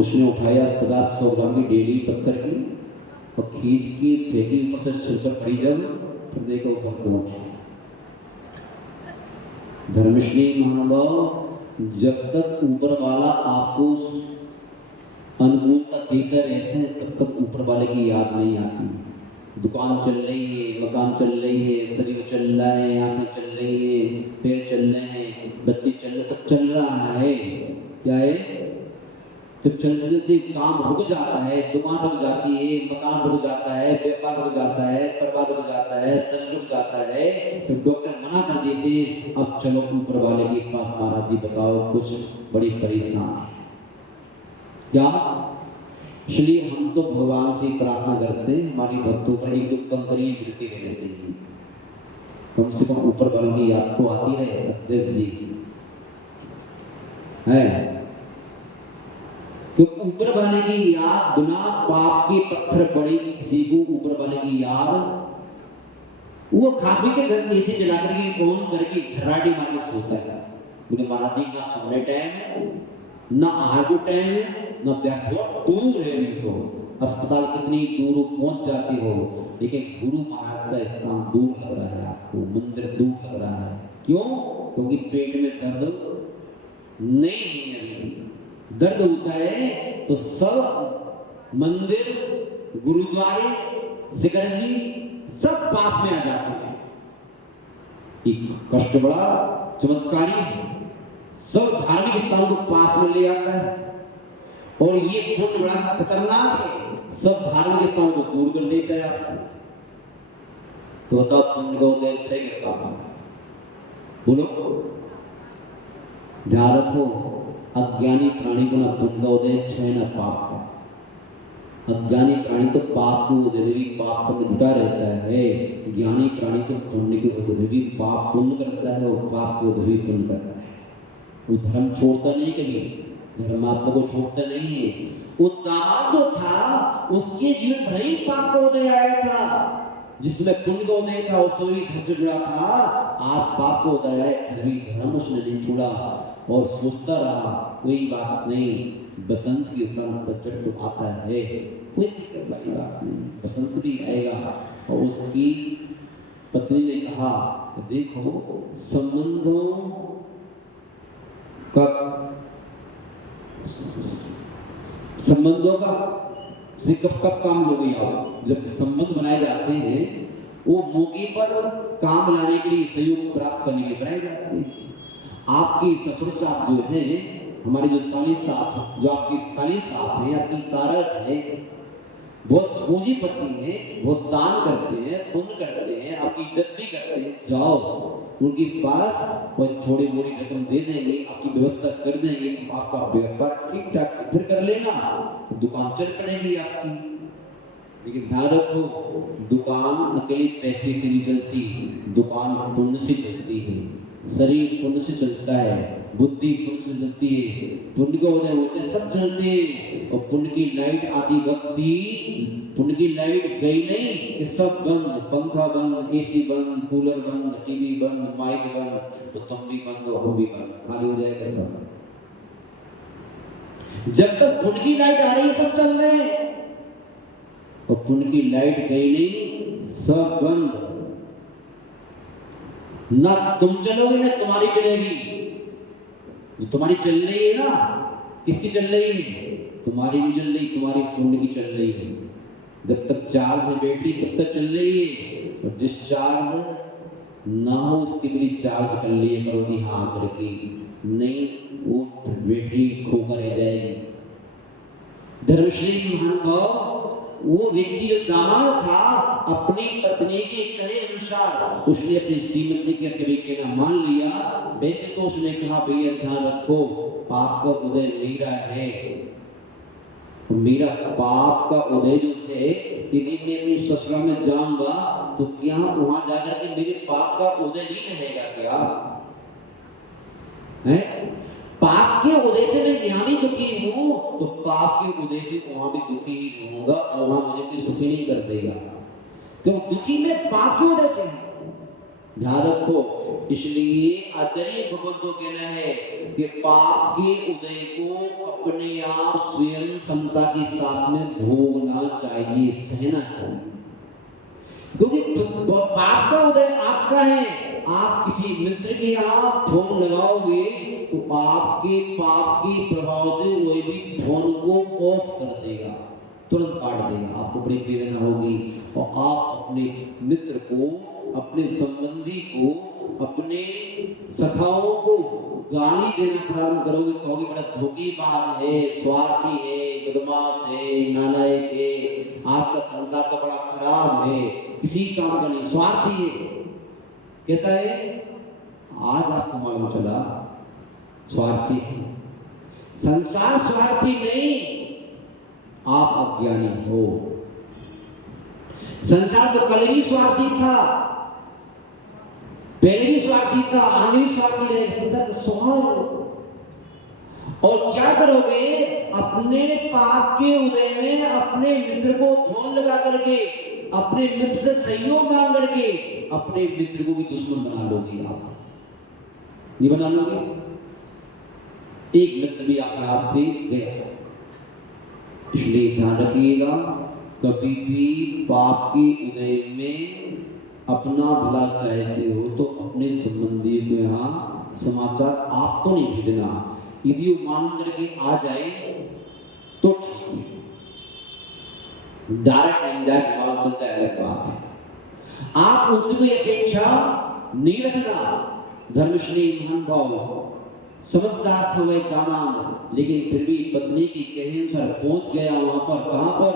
उसने उठाया 50-100 ग्राम की डेली पत्थर की और खींच के फेंकी ऊपर से सिर पर पड़ी, जब फिर देखो ऊपर कौन। धर्मश्री महानुभाव, जब तक ऊपर वाला आपको अनुकूलता देता रहता है तब तक ऊपर वाले की याद नहीं आती। दुकान चल रही है, मकान चल रही है, शरीर चल रहा है, आंखें चल रही है, पैर चल रहे हैं, बच्चे चल रहे, सब चल रहा है। क्या है? जब चलते काम रुक जाता है, दुकान रुक जाती है, मकान रुक जाता है, व्यापार रुक जाता है, परिवार रुक जाता है, सब रुक जाता है, तो डॉक्टर मना कर देते हैं, अब चलो ऊपर वाले के पास, महाराज जी बताओ कुछ बड़ी परेशान है क्या? इसलिए हम तो भगवान से प्रार्थना करते हैं हमारी भक्तों पर एक 2 कंकड़ी गिरती रहनी चाहिए, कम से कम ऊपर वालों की याद तो आती रहे। अध्यक्ष जी है तो ऊपर वाले की याद, बिना पाप के पत्थर पड़े किसी को ऊपर वाले की याद, वो खा पी के घर एसी चला करके कौन करके घराटी मार के सोता है। बोले महाराज जी ना सोने टाइम है, ना आगे टाइम है, ना बैठो, दूर है, नहीं तो अस्पताल कितनी दूर पहुंच जाते हो, लेकिन गुरु महाराज का स्थान दूर लग रहा है आपको, मंदिर दूर लग रहा है। क्यों? क्योंकि पेट में दर्द नहीं है। दर्द होता है तो सब मंदिर, गुरुद्वारे, सिकरजी सब पास में आ जाते हैं। एक कष्ट बड़ा चमत्कारी है, सब धार्मिक स्थान को पास में ले आता है, और ये पुण्य बड़ा खतरनाक है, सब धार्मिक स्थान को दूर कर देता है आपसे। तो बताओ पुण्य का उदय अच्छा ही काम, बोलो ध्यान रखो। अज्ञानी प्राणी को ना पुण्य का उदय अच्छा है ना पाप का। अज्ञानी प्राणी तो पाप को उदय भी पाप पर जुटा रहता है, ज्ञानी प्राणी तो पुण्य के उदय भी पाप पुण्य करता है और पाप को उदय भी पुण्य करता है। वो धर्म छोड़ता नहीं, कभी धर्मात्मा को छोड़ता नहीं है। वो दामाद जो था उसके जीवन भले ही पाप का उदय आया था, जिसमें पुण्य का उदय था उससे भी धर्म से जुड़ा था। आज पाप का उदय आया, फिर भी धर्म उसने नहीं छोड़ा और सोचता रहा कोई बात नहीं, बसंत की उपरांत पतझड़ तो आता है, कोई दिक्कत वाली बात नहीं, बसंत भी आएगा। और उसकी पत्नी ने कहा देखो संबंधों का से कब काम लोगे आओ। जब संबंध बनाए जाते हैं वो मौके पर काम लाने के लिए, सहयोग प्राप्त करने के लिए बनाए जाते हैं। आपकी ससुर साहब जो है, हमारे जो साली साहब, जो आपकी साली साहब है, आपकी सारस है, बहुत पूंजीपति है, बहुत दान करते हैं, पुण्य करते हैं, आपकी इज्जत भी करते हैं। जाओ उनके पास और थोड़ी मोड़ी रकम दे देंगे, आपकी व्यवस्था कर देंगे, आपका व्यापार ठीक ठाक फिर कर लेना, दुकान चल पड़ेगी आपकी। लेकिन ध्यान रखो, दुकान अकेले पैसे से नहीं चलती, दुकान पुण्य से चलती है, शरीर पुण्य से चलता है, बुद्धि पुण्य से चलती है, पुण्य को वजह होते सब चलते हैं। और पुण्य की लाइट आती वक्ती, पुण्य की लाइट गई नहीं कि सब बंद, पंखा बंद, एसी बंद, कूलर बंद, टीवी बंद, माइक बंद, तो तुम भी बंद हो, वो भी बंद, खाली हो जाएगा सब। जब तक पुण्य की लाइट आ रही है सब चल रहे हैं, और पुण्य की लाइट गई नहीं सब बंद। ना तुम चलोगे ना तुम्हारी चलेगी। जो तुम्हारी चल रही है ना, किसकी चल रही है? तुम्हारी भी चल रही, तुम्हारी पुण्य की चल रही है। जब तक चार्ज में बैटरी तब तक चल रही है, और डिस्चार्ज ना हो उसकी बड़ी चार्ज कर लिए करोगी हाँ करके, नहीं वो बैटरी खोकर रह जाएगी। धर्मश्री महानुभाव, वो व्यक्ति जो दामाद था, अपनी पत्नी के कहे अनुसार उसने अपनी श्रीमती के तरीके ना मान लिया। वैसे तो उसने कहा भैया ध्यान रखो, पाप का उदय मेरा है, मेरा पाप का उदय जो है, यदि मैं अपनी ससुरा में जाऊंगा तो क्या वहां जाकर के मेरे पाप का उदय नहीं रहेगा क्या है? पाप के उदय से मैं यहाँ भी दुखी हूँ, तो पाप के उदय से वहां भी दुखी ही रहूंगा, और वहां मुझे कोई सुखी नहीं कर देगा, क्योंकि दुखी में पाप के उदय से है। ध्यान रखो, इसलिए आचार्य भगवत को कहना है कि पाप के उदय को अपने आप स्वयं समता के साथ में भोगना चाहिए, सहना चाहिए, क्योंकि पाप का उदय आपका है। आप किसी मित्र के यहाँ फोन लगाओगे तो आपके पाप के प्रभाव से वही भी फोन को ऑफ कर देगा, तुरंत काट देगा, आपको बड़ी प्रेरणा होगी, और आप अपने मित्र को, अपने संबंधी को, अपने सखाओं को गाली देना प्रारंभ करोगे, कहोगे बड़ा धोखेबाज है, स्वार्थी है, बदमाश है, नालायक है, आज का संसार का बड़ा खराब है, किसी काम का नहीं, स्वार्थी है। कैसा है? आज आपको मालूम चला स्वार्थी है। संसार स्वार्थी नहीं, आप अज्ञानी हो। संसार तो कल भी स्वार्थी था, पहले भी स्वार्थी था, आगे भी स्वार्थी रहे। संसार तो स्वभाव। और क्या करोगे? अपने पाप के उदय में अपने मित्र को फोन लगा करके, अपने मित्र से सहयोग मांग करके अपने मित्र को भी दुश्मन बना लोगे। आप नहीं बना लोगे? एक मित्र भी आपके हाथ से गया। इसलिए ध्यान रखिएगा, कभी भी पाप के उदय में अपना भला चाहते हो तो अपने संबंधी को यहाँ समाचार आप तो नहीं भेजना। यदि वो मान करके आ जाए तो डायरेक्ट इनडायरेक्ट मालूम चलता है, अलग बात है। आप उनसे कोई अपेक्षा नहीं रखना। धर्मश्री महानुभाव समझदार था वह दामाद, लेकिन फिर भी पत्नी की कहे अनुसार पहुंच गया वहां पर। कहां पर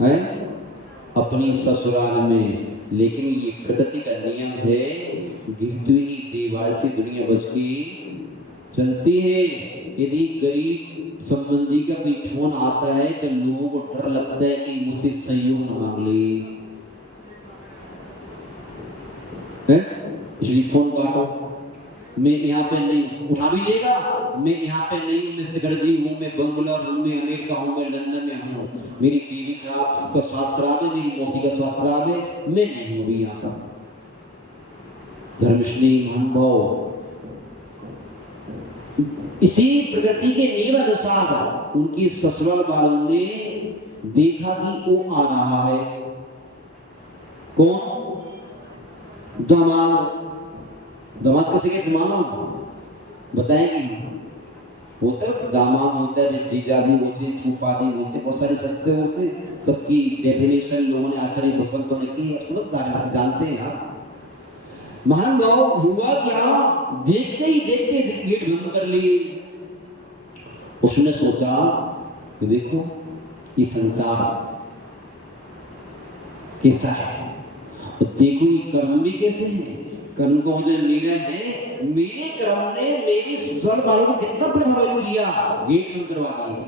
है? अपनी ससुराल में। लेकिन ये प्रकृति का नियम है, गिरती हुई दीवार से दुनिया बचती चलती है। यदि गरीब संबंधी का कोई फोन आता है तो लोगों को डर लगता है कि मुझसे सहयोग न मांग ले, इसलिए फोन काटो। मैं यहाँ पे नहीं, उठा भी लेगा, मैं यहाँ पे नहीं हूँ, मैं सिकरदी हूँ, मैं बंगलोर हूँ, मैं अमेरिका हूँ, मैं लंदन में हूँ, मेरी बीवी खराब, उसका स्वास्थ्य खराब है, मेरी मौसी का स्वास्थ्य खराब है, मैं नहीं हूँ अभी यहाँ पर। धर्मश्री महानुभाव इसी प्रकृति के नियम अनुसार उनकी ससुराल वालों ने देखा कि वो आ रहा है। कौन? दामाद कैसे कैसे मानो बताएंगे। होता है दामाद होता है, जीजा भी होते हैं, फूफा भी होते हैं, बहुत सारे सस्ते होते हैं। सबकी डेफिनेशन लोगों ने आचार्य भगवंतों ने की, अब समझदार से जानते हैं आप। मान लो हुआ क्या, देखते ही देखते गेट बंद कर लिए। उसने सोचा कि देखो ये संसार कैसा है, तो देखो ये कर्म भी कैसे है। कर्म को मुझे निर्णय है, मेरे कर्म ने मेरी स्वर वालों को कितना प्रभावित किया, गेट बंद करवा दिया।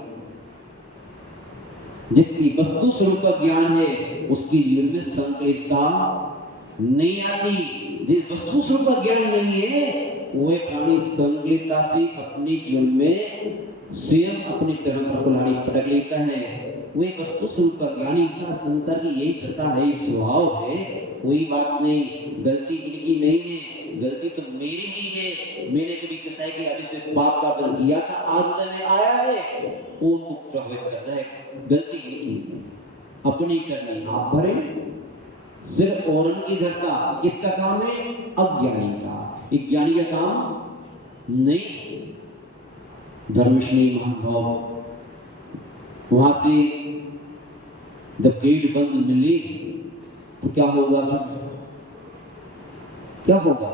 जिसकी वस्तु स्वरूप का ज्ञान है उसकी जीवन में संकलिष्टता नहीं आती। जिस वस्तु स्वरूप का ज्ञान नहीं है वह प्राणी संकलितता से अपने जीवन में स्वयं अपने कर्म पर कुल्हाड़ी पटक लेता है। वो एक वस्तु स्वरूप का ज्ञानी था। संसार की यही दशा है, स्वभाव है, कोई बात नहीं, गलती इनकी नहीं है, गलती तो मेरी ही है। मैंने कभी किसी के अभी से पाप का अर्जन किया था, आज में आया है वो उनको प्रभावित कर रहा है। गलती नहीं अपनी करनी, आप भरे सिर्फ औरन की धरता। किसका काम है? अज्ञानी का। एक ज्ञानी का काम नहीं। धर्मश्री महानुभाव वहां से जब गेट बंद मिली तो क्या होगा था? क्या होगा?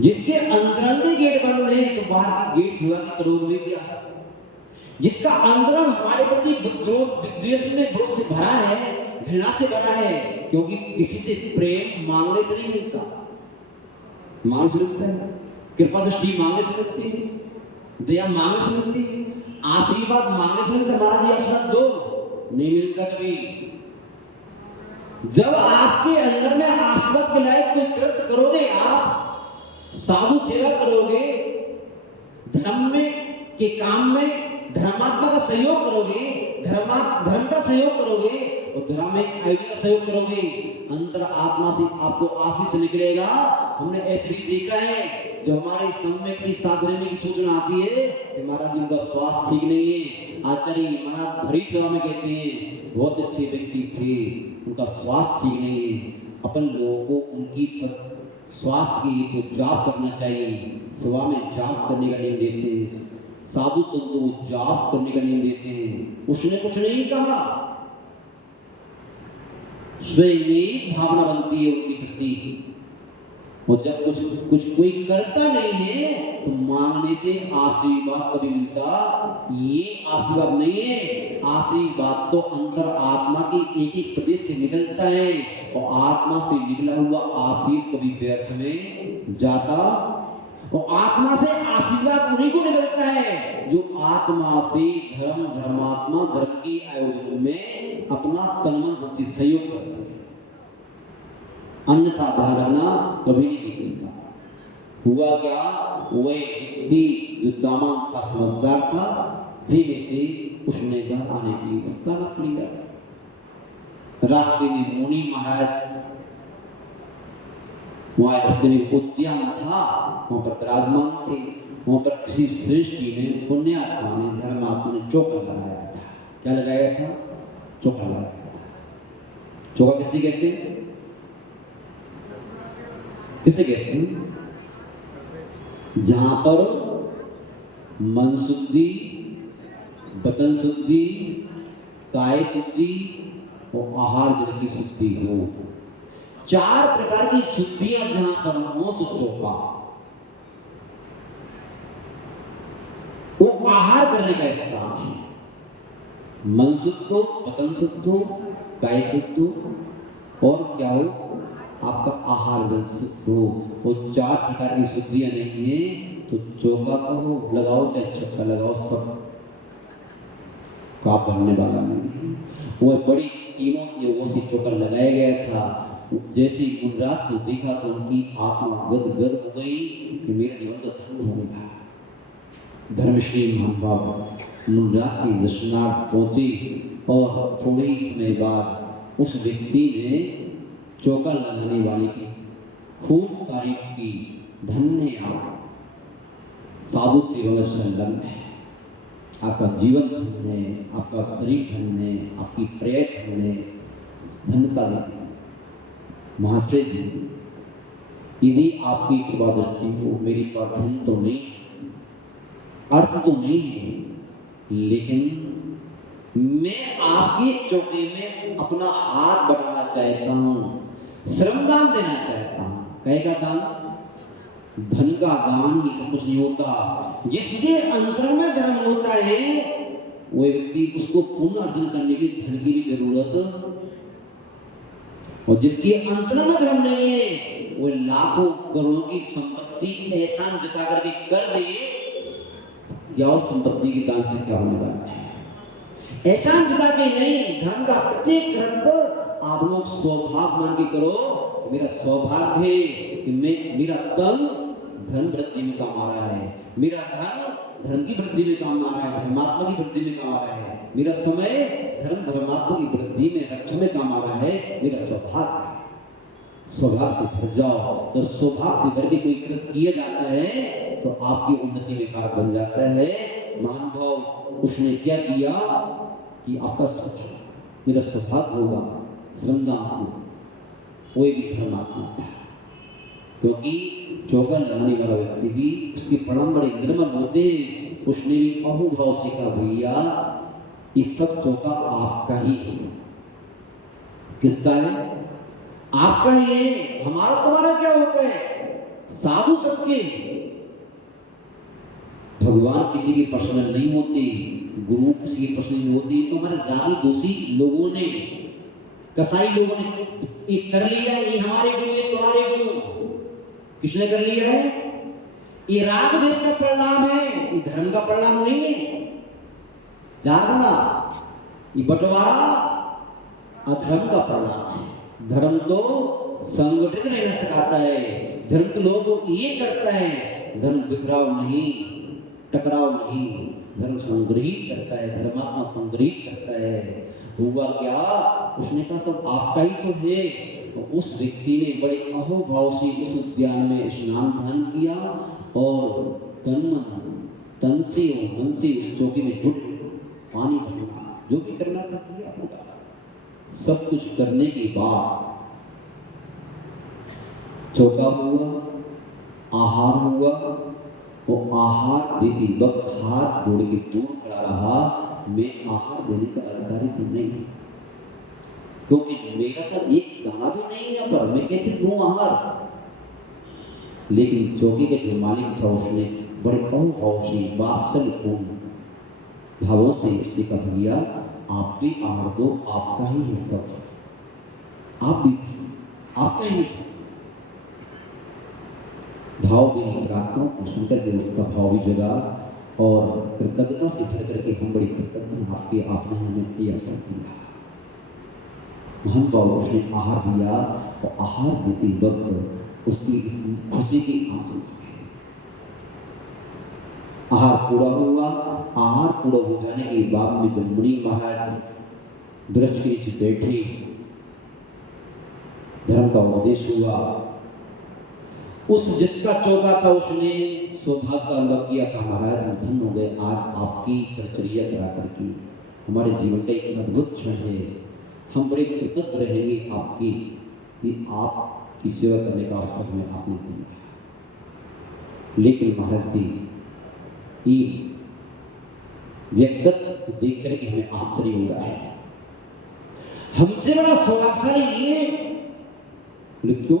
जिसके अंदर गेट बंद है तो बाहर की गेट हुआ कि करोड़ में क्या? जिसका अंदर हमारे प्रति द्वेष में विरोध से भरा है, घृणा से भरा है, क्योंकि किसी से प्रेम मांगने से नहीं मिलता। मांग से मिलता है, कृपा दृष्टि मांगने से मिलती है, दया मांगने से मिलती है, आशीर्वाद मांगने से मिलता है। महाराज जी आशीर्वाद दो, नहीं मिलता कभी। जब आपके अंदर में आशीर्वाद के लायक कोई कृत्य करोगे, आप साधु सेवा करोगे, धर्म में के काम में धर्मात्मा का सहयोग करोगे, धर्म का सहयोग करोगे और धर्म में आयोजन का सहयोग करोगे, अंतर आत्मा से आपको आशीष निकलेगा। हमने ऐसे भी देखा है, जो हमारे सम्यक से साथ रहने की सूचना आती है कि महाराज जी का स्वास्थ्य ठीक नहीं है। आचार्य महाराज भरी सेवा में कहते हैं बहुत अच्छे व्यक्ति थे, उनका स्वास्थ्य ठीक नहीं है। अपन लोगों को उनकी स्वास्थ्य के लिए तो जाप करना चाहिए। सेवा में जाप करने का नियम देते हैं, साधु संतों को जाप करने का नियम देते हैं। उसने कुछ नहीं कहा, स्वयं भावना बनती है उनके प्रति। और जब कुछ कोई करता नहीं है तो मांगने से आशीर्वाद कभी मिलता, ये आशीर्वाद नहीं है। आशीर्वाद तो अंतर आत्मा के एक एक प्रदेश से निकलता है, और आत्मा से निकला हुआ आशीष कभी व्यर्थ में जाता। और आत्मा से आशीर्वाद उन्हीं को निकलता है जो आत्मा से धर्मात्मा धर्म की आयोजन में अपना तन मन से सहयोग करता है। अन्यथा धारणा कभी नहीं निकलता। हुआ क्या? वह व्यक्ति जो दामाद का समझदार था, धीरे से उसने घर आने की व्यवस्था रख लिया। रास्ते में मुनि महाराज वहाँ रास्ते में उद्यान था, वहाँ पर विराजमान थे। वहाँ पर किसी सृष्टि ने, पुण्यात्मा ने, धर्मात्मा ने चौका लगाया था। क्या लगाया था? चौका लगाया था। चौका किसे कहते हैं? किसे कहते हैं? जहां पर मन शुद्धि, वचन शुद्धि, काय शुद्धि और आहार जल की शुद्धि हो। चार प्रकार की शुद्धियां जहां पर हो तो चौका। वो आहार करने का स्थान है। मन शुद्ध हो, वचन शुद्ध हो, काय शुद्ध हो और क्या हो? आपका आहार जल शुद्ध हो। वो चार प्रकार की शुद्धियां नहीं है तो चौका कहो लगाओ चाहे छक्का लगाओ, सब का बनने वाला नहीं। वो बड़ी तीनों योगों से चौका लगाया गया था। जैसे गुजरात को देखा तो उनकी आत्मा गदगद हो गई कि मेरा जीवन तो धर्म हो गया। धर्मश्री महानुभाव गुजरात के दर्शनार्थ पहुंचे और थोड़े ही समय बाद उस व्यक्ति ने चौका लगाने वाले की खूब तारीफ की। धन्य आप, साधु सेवा में संलग्न है, आपका जीवन धन्य है, आपका शरीर धन्य है, आपकी प्रेय धन्य है, धन्यता देती। महाशय जी यदि आपकी कृपा दृष्टि हो, मेरी प्रार्थना तो नहीं, अर्थ तो नहीं है, लेकिन मैं आपकी इस चौकी में अपना हाथ बढ़ाना चाहता हूँ, श्रमदान देना चाहता हूँ। कहेगा दान, धन का दान ही सब कुछ नहीं होता। जिसके अंतर में धर्म होता है वो व्यक्ति उसको पुण्य अर्जन करने के लिए धन की भी जरूरत, और जिसके अंतर में धर्म नहीं है वो लाखों करोड़ों की संपत्ति एहसान जता करके कर दे, या उस संपत्ति के दान से क्या होने वाला है। एहसान जता के नहीं, धर्म का प्रत्येक कर्म आप लोग सौभाग्य मान के करो। मेरा सौभाग्य है कि मेरा तन धन वृद्धि में काम आ रहा है, मेरा धन धर्म की वृद्धि में काम आ रहा है, धर्मात्मा की वृद्धि में काम आ रहा है, मेरा समय धर्मात्मा की वृद्धि में रक्षा में काम आ रहा है। मेरा सौभाग्य है। सौभाग्य से भर जाओ, तो सौभाग्य से भर के कोई कृत किया जाता है तो आपकी उन्नति में कारक बन जाता है। महानुभाव उसने क्या किया कि आपका मेरा सौभाग्य होगा, श्रमदान, कोई भी धर्मात्मा था, क्योंकि चौका लगाने वाला व्यक्ति भी उसके परिणाम बड़े निर्मल होते। उसने भी अहोभाव सीखा, भैया ये सब चौका आपका ही है। किसका है? आपका ही है। हमारा तुम्हारा क्या होता है? साधु सबके, भगवान किसी की पर्सनल नहीं होती, गुरु किसी की पर्सनल नहीं होती। तो हमारे रागी दोषी लोगों ने, कसाई लोगों ने ये कर लिया, ये हमारे गुरु, ये तुम्हारे गुरु। किसने कर लिया है? ये राग देश का परिणाम है, ये धर्म का परिणाम नहीं है। जानना, ये बंटवारा अधर्म का परिणाम है। धर्म तो संगठित रहना सिखाता है, धर्म तो लोगों को ये करता है। धर्म बिखराव नहीं, टकराव नहीं, धर्म संग्रहित करता है, धर्मात्मा संग्रहित करता है। हुआ क्या? उसने कहा सब आपका ही तो है। तो उस व्यक्ति ने बड़े अहोभाव से उस उद्यान में स्नान ध्यान किया और तन से और मन से उस चौकी में जुट पानी भरना, जो भी करना था किया होगा। सब कुछ करने के बाद चौका हुआ, आहार हुआ, वो आहार देती वक्त हाथ जोड़ के दूर खड़ा रहा। मैं आहार देने का अधिकारी तो नहीं, क्योंकि मेरा तो एक दाना भी नहीं है, पर मैं कैसे दूं आहार। लेकिन चौकी के जो मालिक था उसने बड़े अहोभाव से वात्सल्यपूर्ण भावों से उसे कहा, भैया आप भी आहार दो, आपका ही हिस्सा, आप भी आपका ही हिस्सा। भाव भी प्रार्थनाओं को सुनकर के उसका भाव भी जगा और कृतज्ञता से भर करके हम बड़ी कृतज्ञ आपके, आपने हमें ये अवसर दिया। महानुभाव उसने आहार दिया और आहार देते वक्त उसकी खुशी की आंसू, आहार पूरा हुआ। आहार पूरा हो जाने के बाद में जब मुनि महाराज वृक्ष के नीचे बैठे, धर्म का उपदेश हुआ। उस जिसका चौका था उसने सौभाग्य का अनुभव किया था, महाराज धन हो गए, आज आपकी प्रक्रिया करा करके हमारे जीवन का एक अद्भुत क्षण है। हम बड़े कृतज्ञ रहेंगे आपकी कि आपकी सेवा करने का अवसर हमें आपने दिया। लेकिन महाराज जी, ये व्यक्तित्व देख करके हमें आश्चर्य हो रहा है। हमसे बड़ा सौभाग्यशाली ये, क्यों?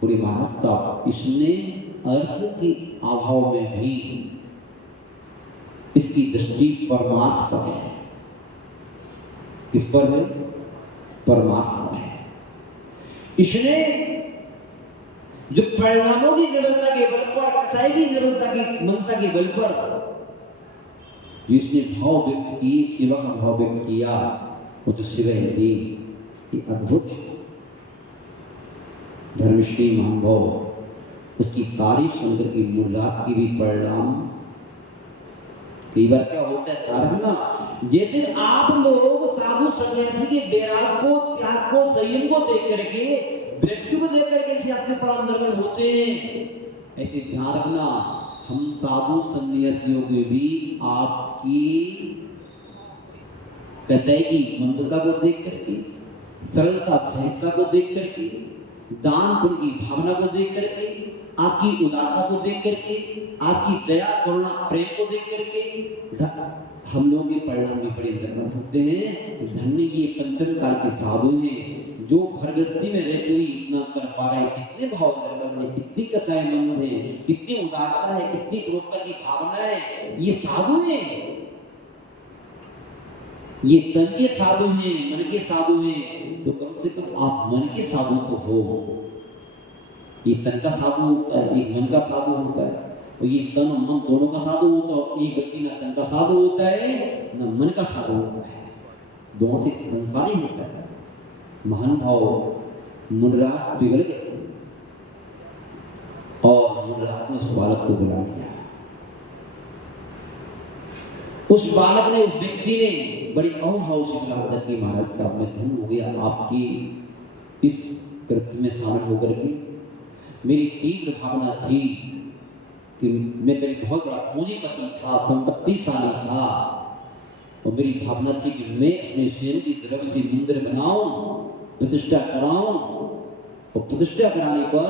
पूरे महाराज साहब, इसने अर्थ के अभाव में भी इसकी दृष्टि परमार्थ पर है। किस पर है? परमार्थ पर है। इसने जो परिणामों की निर्भरता के बल पर, कसाई की निर्भरता की ममता के बल पर जिसने भाव व्यक्त की, सेवा का भाव व्यक्त किया, वो जो सेवा दी, ये अद्भुत है। धर्मश्री महानुभाव उसकी तारीफ सुनकर की मुलाकात की भी परिणाम। कई बार क्या होता है तारक ना, जैसे आप लोग साधु सन्यासी के वैराग को, त्याग को, संयम को देख करके, मृत्यु को देख करके शास्त्र परिणाम निर्भर होते हैं, ऐसे ध्यान रखना हम साधु सन्यासियों के भी आपकी कसाई की मंत्रता को देख करके, सरलता सहजता को देख करके, दान पुण्य की भावना को देख करके, आपकी उदारता को देख करके, आपकी दया करुणा प्रेम को देख करके हम लोगों के परिणाम भी बड़े धन्य होते हैं। धन्य ये पंचम काल के साधु हैं जो घरगृहस्थी में रहते हुए इतना कर पा रहे हैं। कितने भाव धर्म है, कितनी कसाई मन है, कितनी उदारता है, कितनी परोपकार की भावना है। ये साधु हैं, ये तन के साधु हैं, मन के साधु हैं। तो कम से कम आप मन के साधु तो हो। ये तन का साधु होता है, एक मन का साधु होता है, और ये तन और मन दोनों का साधु होता है। एक व्यक्ति ना तन का साधु होता है ना मन का साधु होता है, दोनों से संसारी होता है। महान भाव मुनराज बिगड़ गए और मुनराज ने उस बालक को बुला लिया। उस बालक ने, उस व्यक्ति ने बड़ी अवभाव से बुला कि महाराज साहब मैं धन्य हो गया आपकी इस कृत्य में शामिल होकर के। मेरी तीव्र भावना थी कि मैं पहले बहुत बड़ा पूंजीपति था, संपत्तिशाली था, और मेरी भावना थी कि मैं अपने स्वयं की तरफ से मंदिर बनाऊं, प्रतिष्ठा कराऊं, और प्रतिष्ठा कराने पर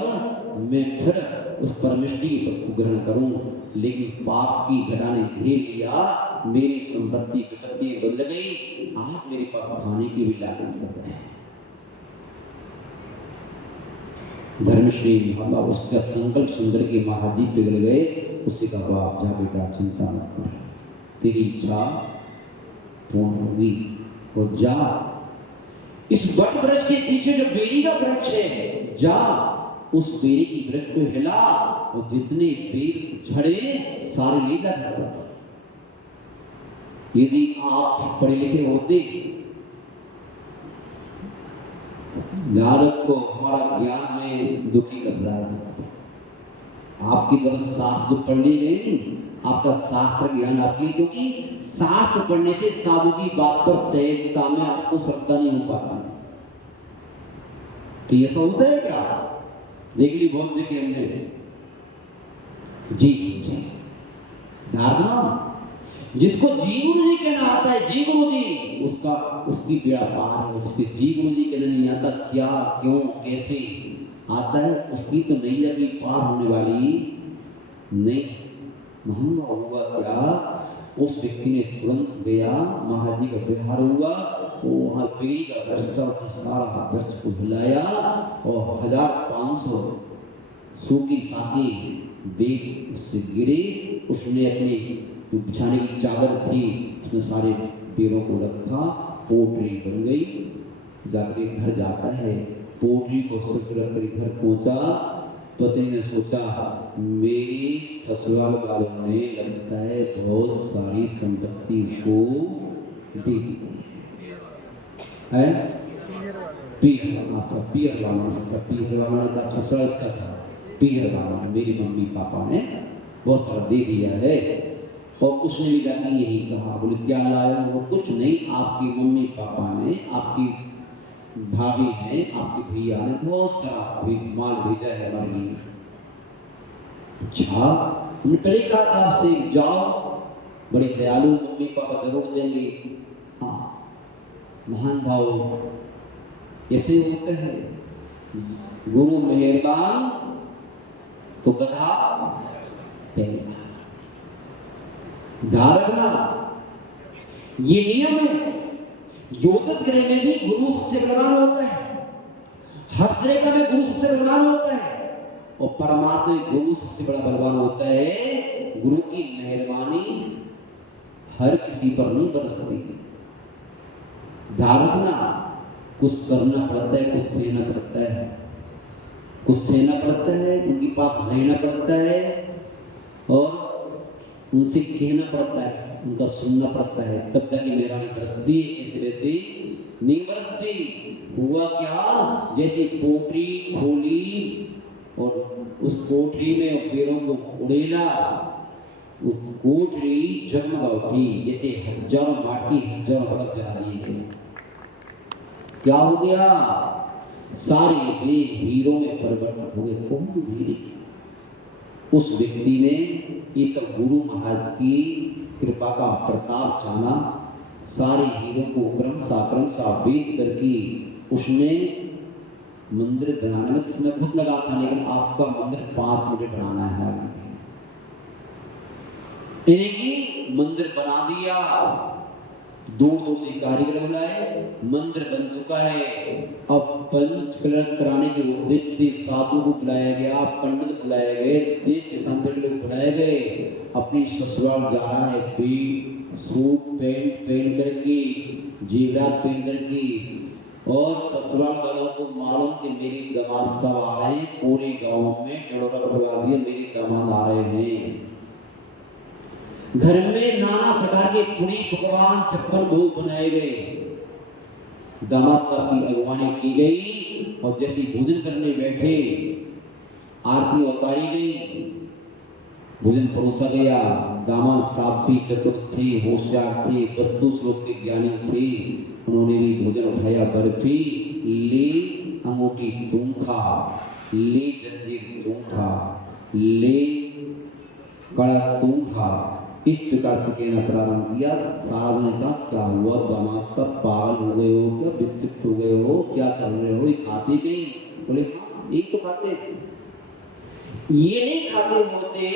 मैं फिर उस परमेष्टि को ग्रहण करूं। लेकिन पाप की घटा ने घेर लिया, मेरी संपत्ति विपत्ति बदल गई। आज मेरे पास खाने की भी लागत कर रहे हैं। धर्मश्री बाबा उसका संकल्प सुंदर के महाराज जी पिघल गए। उसी का बाप जा बेटा चिंता मत कर, तेरी इच्छा पूर्ण होगी, और जा इस वट वृक्ष के पीछे जो बेरी का वृक्ष है, जा उस बेरी की वृक्ष को हिला, और जितने बेर झड़े सारे ले जा घर पर। यदि आप पढ़े लिखे होते, नारद को हमारा ज्ञान में दुखी कर रहा है। आपकी तरफ शास्त्र पढ़ ली नहीं, आपका शास्त्र ज्ञान आपकी, क्योंकि शास्त्र पढ़ने से साधु की बात पर सहजता में आपको श्रद्धा नहीं हो पाता। तो ये सब होता है क्या? देख ली, बहुत देखे हमने। जी जी नारद जिसको जी गुरु जी कहना आता है, जी गुरु जी, उसकी पीड़ा पार है। उसके जी गुरु जी कहना नहीं आता, क्या क्यों कैसे आता है, उसकी तो नैया भी पार होने वाली नहीं। महंगा हुआ क्या, उस व्यक्ति ने तुरंत गया, महाराज जी का व्यवहार हुआ, वहां पेड़ी का वृक्ष सारा वृक्ष को हिलाया, और 1500 सूखी साथी बेग उससे गिरे। उसने अपनी बिछाने की चादर थी, उसने सारे पेड़ों को रखा, पोटली बन गई। जाकर घर जाता है, पोटली को सिर रखकर घर पहुंचा। पति ने सोचा मेरी ससुराल वालों ने लगता है बहुत सारी संपत्ति इसको दी है। पीहर वालों ने अच्छा ससुराल इसका था, पीहर वालों ने, मेरी मम्मी पापा ने बहुत सारा दे दिया है। और उसने भी जाकर यही कहा, बोले क्या लाया? वो कुछ नहीं, आपकी मम्मी पापा ने, आपकी भाभी ने, आपके भैया ने बहुत सारा माल भेजा है हमारे लिए। अच्छा, हमने पहले कहा था आपसे जाओ, बड़े दयालु मम्मी पापा जरूर देंगे। हाँ, महान भाव ऐसे होते हैं, गुरु मेहरबान तो गधा पहला। ध्यान रखना, ये नियम है। ज्योतिष ग्रह में भी गुरु सबसे बलवान होता है, हस्तरेखा में गुरु सबसे बलवान होता है, और परमात्मा में गुरु सबसे बड़ा बलवान होता है। गुरु की मेहरबानी हर किसी पर नहीं बरसती। ध्यान रखना, कुछ करना पड़ता है, कुछ सहना पड़ता है, कुछ सहना पड़ता है, उनके पास रहना पड़ता है, और उनसे कहना पड़ता है, उनका सुनना पड़ता है, तब जाके मेहरबानी बरसती है। इस वजह से नहीं बरसती। हुआ क्या, जैसे पोटली खोली और उस कोठरी में पेड़ों को उड़ेला, वो कोठरी जगमगा उठी, जैसे हजारों माटी हजारों बल्ब जला दिए गए। क्या हो गया? सारे देह हीरों में परिवर्तित हो गए। कौन हीरे? उस व्यक्ति ने ये सब गुरु महाराज की कृपा का प्रताप जाना, सारे हीरों को क्रम सा बेच करके उसने मंदिर बनाने में समय बहुत लगा था, लेकिन आपका मंदिर 5 मिनट बनाना है। यानी कि मंदिर बना दिया, दूर से कारीगर बुलाए, मंदिर बन चुका है। अब पंच कलर कराने के उद्देश्य से साधु को बुलाया गया, पंडित बुलाए गए, देश के सांस्कृतिक लोग बुलाए गए। अपनी ससुराल जा रहा है, सूट पैंट पहन करके, जेवरात पहन करके, और ससुराल वालों को मालूम कि मेरी दामाद सब आ रहे हैं, पूरे गांव में डोरा लगा दिया, मेरी दामाद आ रहे हैं। घर में नाना प्रकार के पूरी पकवान 56 भोग बनाए गए, दामाद साहब की अगवानी की गई, और जैसे भोजन करने बैठे आरती उतारी गई, भोजन परोसा गया। दामाद साहब भी चतुर थे, होशियार थे, वस्तु श्लोक के ज्ञानी थे। उन्होंने भी भोजन उठाया, बर्फी ले, अंगूठी तुम खा, ले जंजीर तुम खा, ले कड़ा तुम खा। इस प्रकार से कहना प्रारंभ किया। साहब ने कहा, क्या हुआ दामाद साहब, पागल हो गए हो क्या, विक्षिप्त हो गए हो, क्या कर रहे हो, ये खाते नहीं? बोले यही तो खाते, ये नहीं खाते होते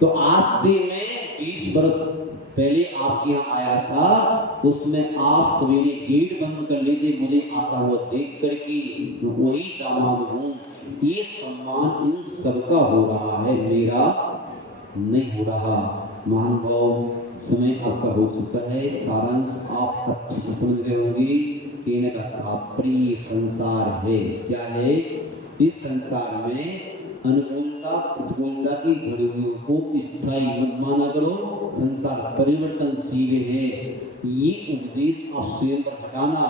तो आज से मैं 20 वर्ष पहले आपके यहाँ आया था, उसमें आप सवेरे गेट बंद कर लेते, मुझे आता हुआ देख करके, वही दामाद हूँ। ये सम्मान इन सबका हो रहा है, मेरा नहीं हो रहा। महानुभाव, समय आपका हो चुका है, सारांश आप अच्छे से समझ रहे होंगे। कहने का तात्पर्य संसार है, क्या है? इस संसार में अनुकूलता प्रतिकूलता की घड़ियों को स्थायी मत माना करो, संसार परिवर्तनशील है। ये उपदेश आप स्वयं पर हटाना।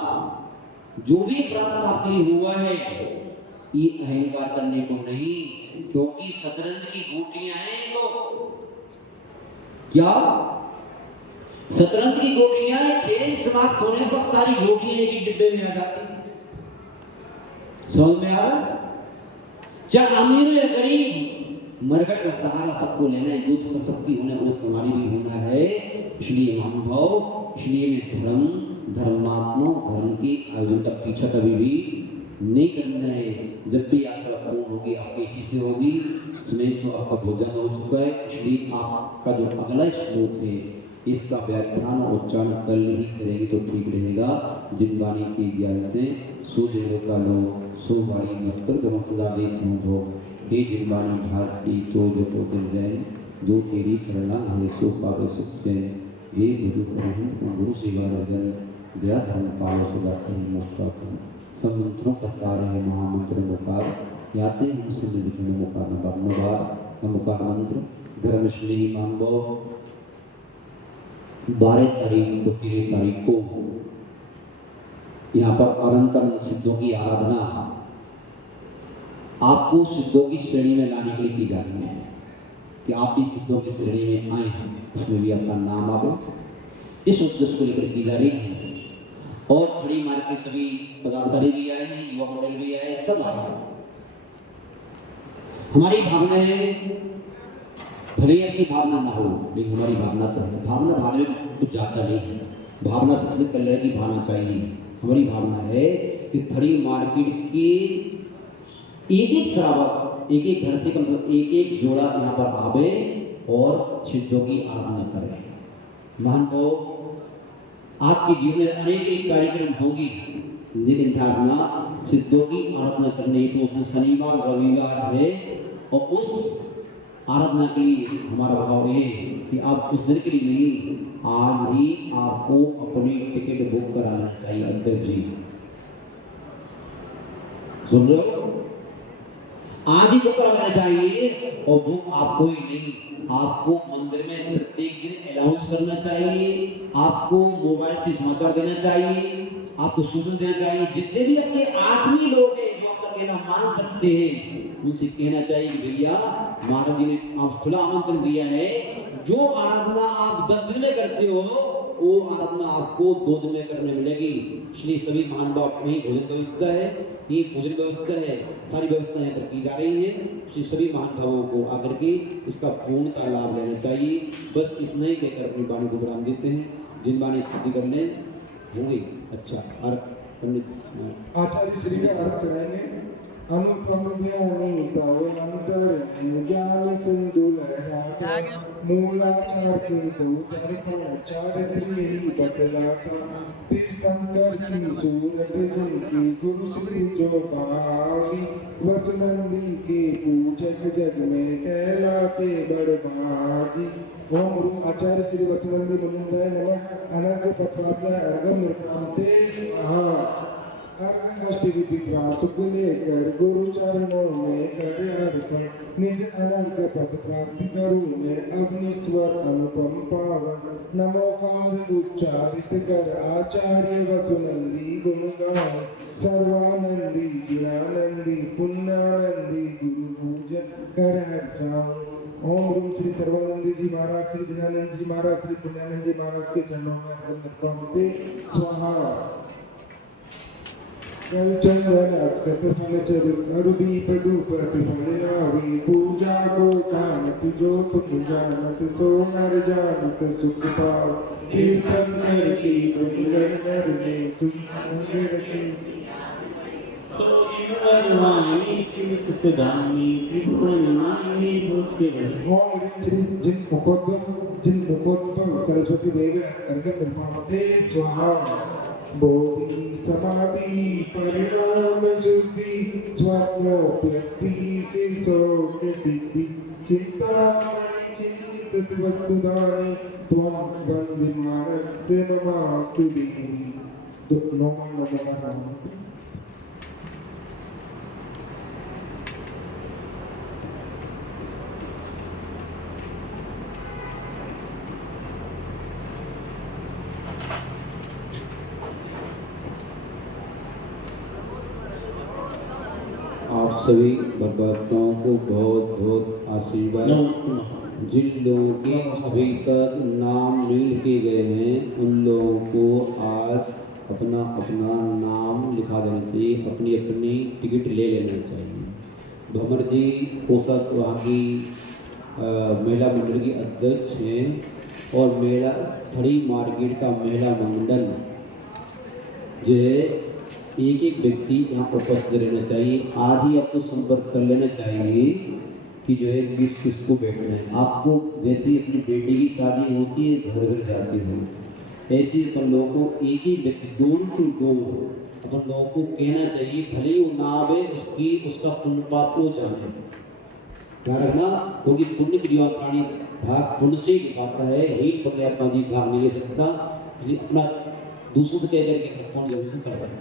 जो भी प्राप्त आपके लिए हुआ है, ये अहंकार करने को नहीं, क्योंकि शतरंज की गोटियां हैं तो क्या, शतरंज की गोटियां खेल समाप्त होने पर सारी गोटियां एक ही डिब्बे में आ जाती। समझ में आ रहा? चाहे अमीर या गरीब, मरघट का सहारा सबको लेना है, जो सशक्ति होना है वो तुम्हारी भी होना है। इसलिए महानुभाव, इसलिए मैं धर्मात्मा धर्म की आयोजन का पीछा कभी भी नहीं करना है। जब भी यात्रा पूर्ण होगी, आपकी इसी से होगी। समय तो आपका भोजन हो चुका है, इसलिए आपका जो अगला श्लोक है इसका व्याख्यान और उच्चारण कल ही करेंगे तो ठीक रहेगा। जिनवाणी की ज्ञान से सूर्य का लो सो बाड़ी मस्तर गम सदा देखूं धो, हे जिनवाणी भारती तो जो तो दिन जैन, जो तेरी शरणा हमें सो पावे सुख चैन। हे गुरु प्रभु गुरु सेवा रजन, दया धर्म पालो सदा कहीं मुस्ताकन। सब मंत्रों का सार है महामंत्र मुकार, याते हम सिद्ध लिखने मुकार नमुकार मंत्र। धर्मश्री महानुभाव, 12 तारीख को 13 तारीख को यहाँ पर अनंत सिद्धों की आराधना आपको सिद्धों की श्रेणी में लाने के लिए की जा रही है कि आप भी सिद्धों की श्रेणी में आए हैं, उसमें भी अपना नाम आवे, इस उद्देश्य को लेकर की जा रही है। और खड़ी मार के सभी पदाधिकारी भी आए हैं, युवा मंडल भी आए, सब आए हैं। हमारी भावना है, भले की भावना ना हो, लेकिन हमारी भावना तो है। भावना भावना में कुछ जाता नहीं है, भावना सबसे पहले की भावना चाहिए। हमारी भावना है कि खड़ी मार्केट की एक एक श्रावक, एक एक घर से कम से कम एक एक जोड़ा यहाँ पर आवे और सिद्धों की आराधना करें। महानुभाव, आपके जीवन में अनेक एक कार्यक्रम होंगी, लेकिन धारणा सिद्धों की आराधना करने तो शनिवार रविवार है, और उस आराधना के लिए हमारा भाव है कि आप उस दिन के लिए नहीं, आज ही आपको अपनी टिकट बुक कराना चाहिए। अध्यक्ष जी सुन रहे हो? आज ही बुक कराना चाहिए, और बुक आपको ही नहीं, आपको मंदिर में प्रत्येक दिन अनाउंस करना चाहिए, आपको मोबाइल से समाचार देना चाहिए, आपको सूचना देना चाहिए। जितने भी आपके आदमी लोग हैं जो आपका कहना मान सकते हैं, उनसे कहना चाहिए कि भैया महाराज जी ने आप खुला आमंत्रण दिया है, जो आराधना आप 10 दिन में करते हो वो आराधना आपको 2 दिन में करने मिलेगी। इसलिए सभी महानुभाव में भोजन व्यवस्था है, ये भोजन व्यवस्था है, सारी व्यवस्था यहाँ पर की जा रही है। इसलिए सभी महानुभावों को आकर के इसका पूर्णता लाभ लेना चाहिए। बस इतना ही कहकर अपनी वाणी को विराम देते हैं। जिन वाणी स्थिति करने होंगे अच्छा, और पंडित आचार्य श्री का अर्थ चढ़ाएंगे। अनुपम ध्यानी तव अंतर ज्ञान सिंधु लहराता मूलाधार के दो दर्पण चारित्र्य ही बतलाता तीर्थंकर सी सूरत जिनकी गुरु श्री जो भावी वसुनंदी के पूजक जग में कहलाते बड़ भागी। ओम रूम आचार्य श्री वसुनंदी मुनिंद्राय नमः। अनर्घ पत्राभ्य अर्घम नृत्यन्ते स्वाहा। सुख लेकर गुरु चरणों में करे अर्पण निज अनंत पद प्राप्ति करूं मैं अपनी स्वर अनुपम पावन नमोकार उच्चारित कर आचार्य वसुनंदी गुणगान सर्वानंदी ज्ञानंदी पुण्यानंदी गुरु पूजन कर हर्षाऊं। ओम रूम श्री सर्वानंदी जी महाराज श्री ज्ञानंद जी महाराज श्री पुण्यानंद जी महाराज के चरणों में अर्पण स्वाहा। चंदन अक्षत फल चरुदीप धूप प्रतिफलावी पूजा को कामत जो तुम जानत सो नर जानत सुख पाओ कीर्तन करती गुणगण में सुख जिन मुखोद्भव सरस्वती देवी अर्घ्य निर्माते स्वाहा। बोधि समाधि परिणाम शुद्धि स्वप्नोपलब्धि से सौख्य सिद्धि चिंतामणि चिंतित वस्तुदानि त्वं वंद्यमानस्य नमास्तु नमो नमः। आप सभी भक्तों को बहुत बहुत आशीर्वाद। जिन लोगों के अभी तक नाम नहीं लिखे गए हैं उन लोगों को आज अपना अपना नाम लिखा देना चाहिए, अपनी अपनी टिकट ले लेना चाहिए। भंवर जी पोशाक वहाँ की महिला मंडल की अध्यक्ष हैं और मेला खड़ी मार्केट का महिला मंडल जो है एक एक व्यक्ति यहाँ उपस्थित रहना चाहिए। आज ही आपको संपर्क कर लेना चाहिए कि जो है किस किस को बैठना है। आपको जैसे अपनी बेटी की शादी होती है घर घर जाते हो ऐसे अपन लोगों को एक ही व्यक्ति डोर टू डोर अपन लोगों को कहना चाहिए, भले ही वो ना आवे उसका पुण्य पाप हो जाए। ध्यान रखना क्योंकि पुण्य क्रिया प्राणी भाग पुण्य से दिखाता है, ही पकड़ात्मा जी भाग नहीं ले सकता। अपना दूसरों से कह करके फोन जरूर कर सकता।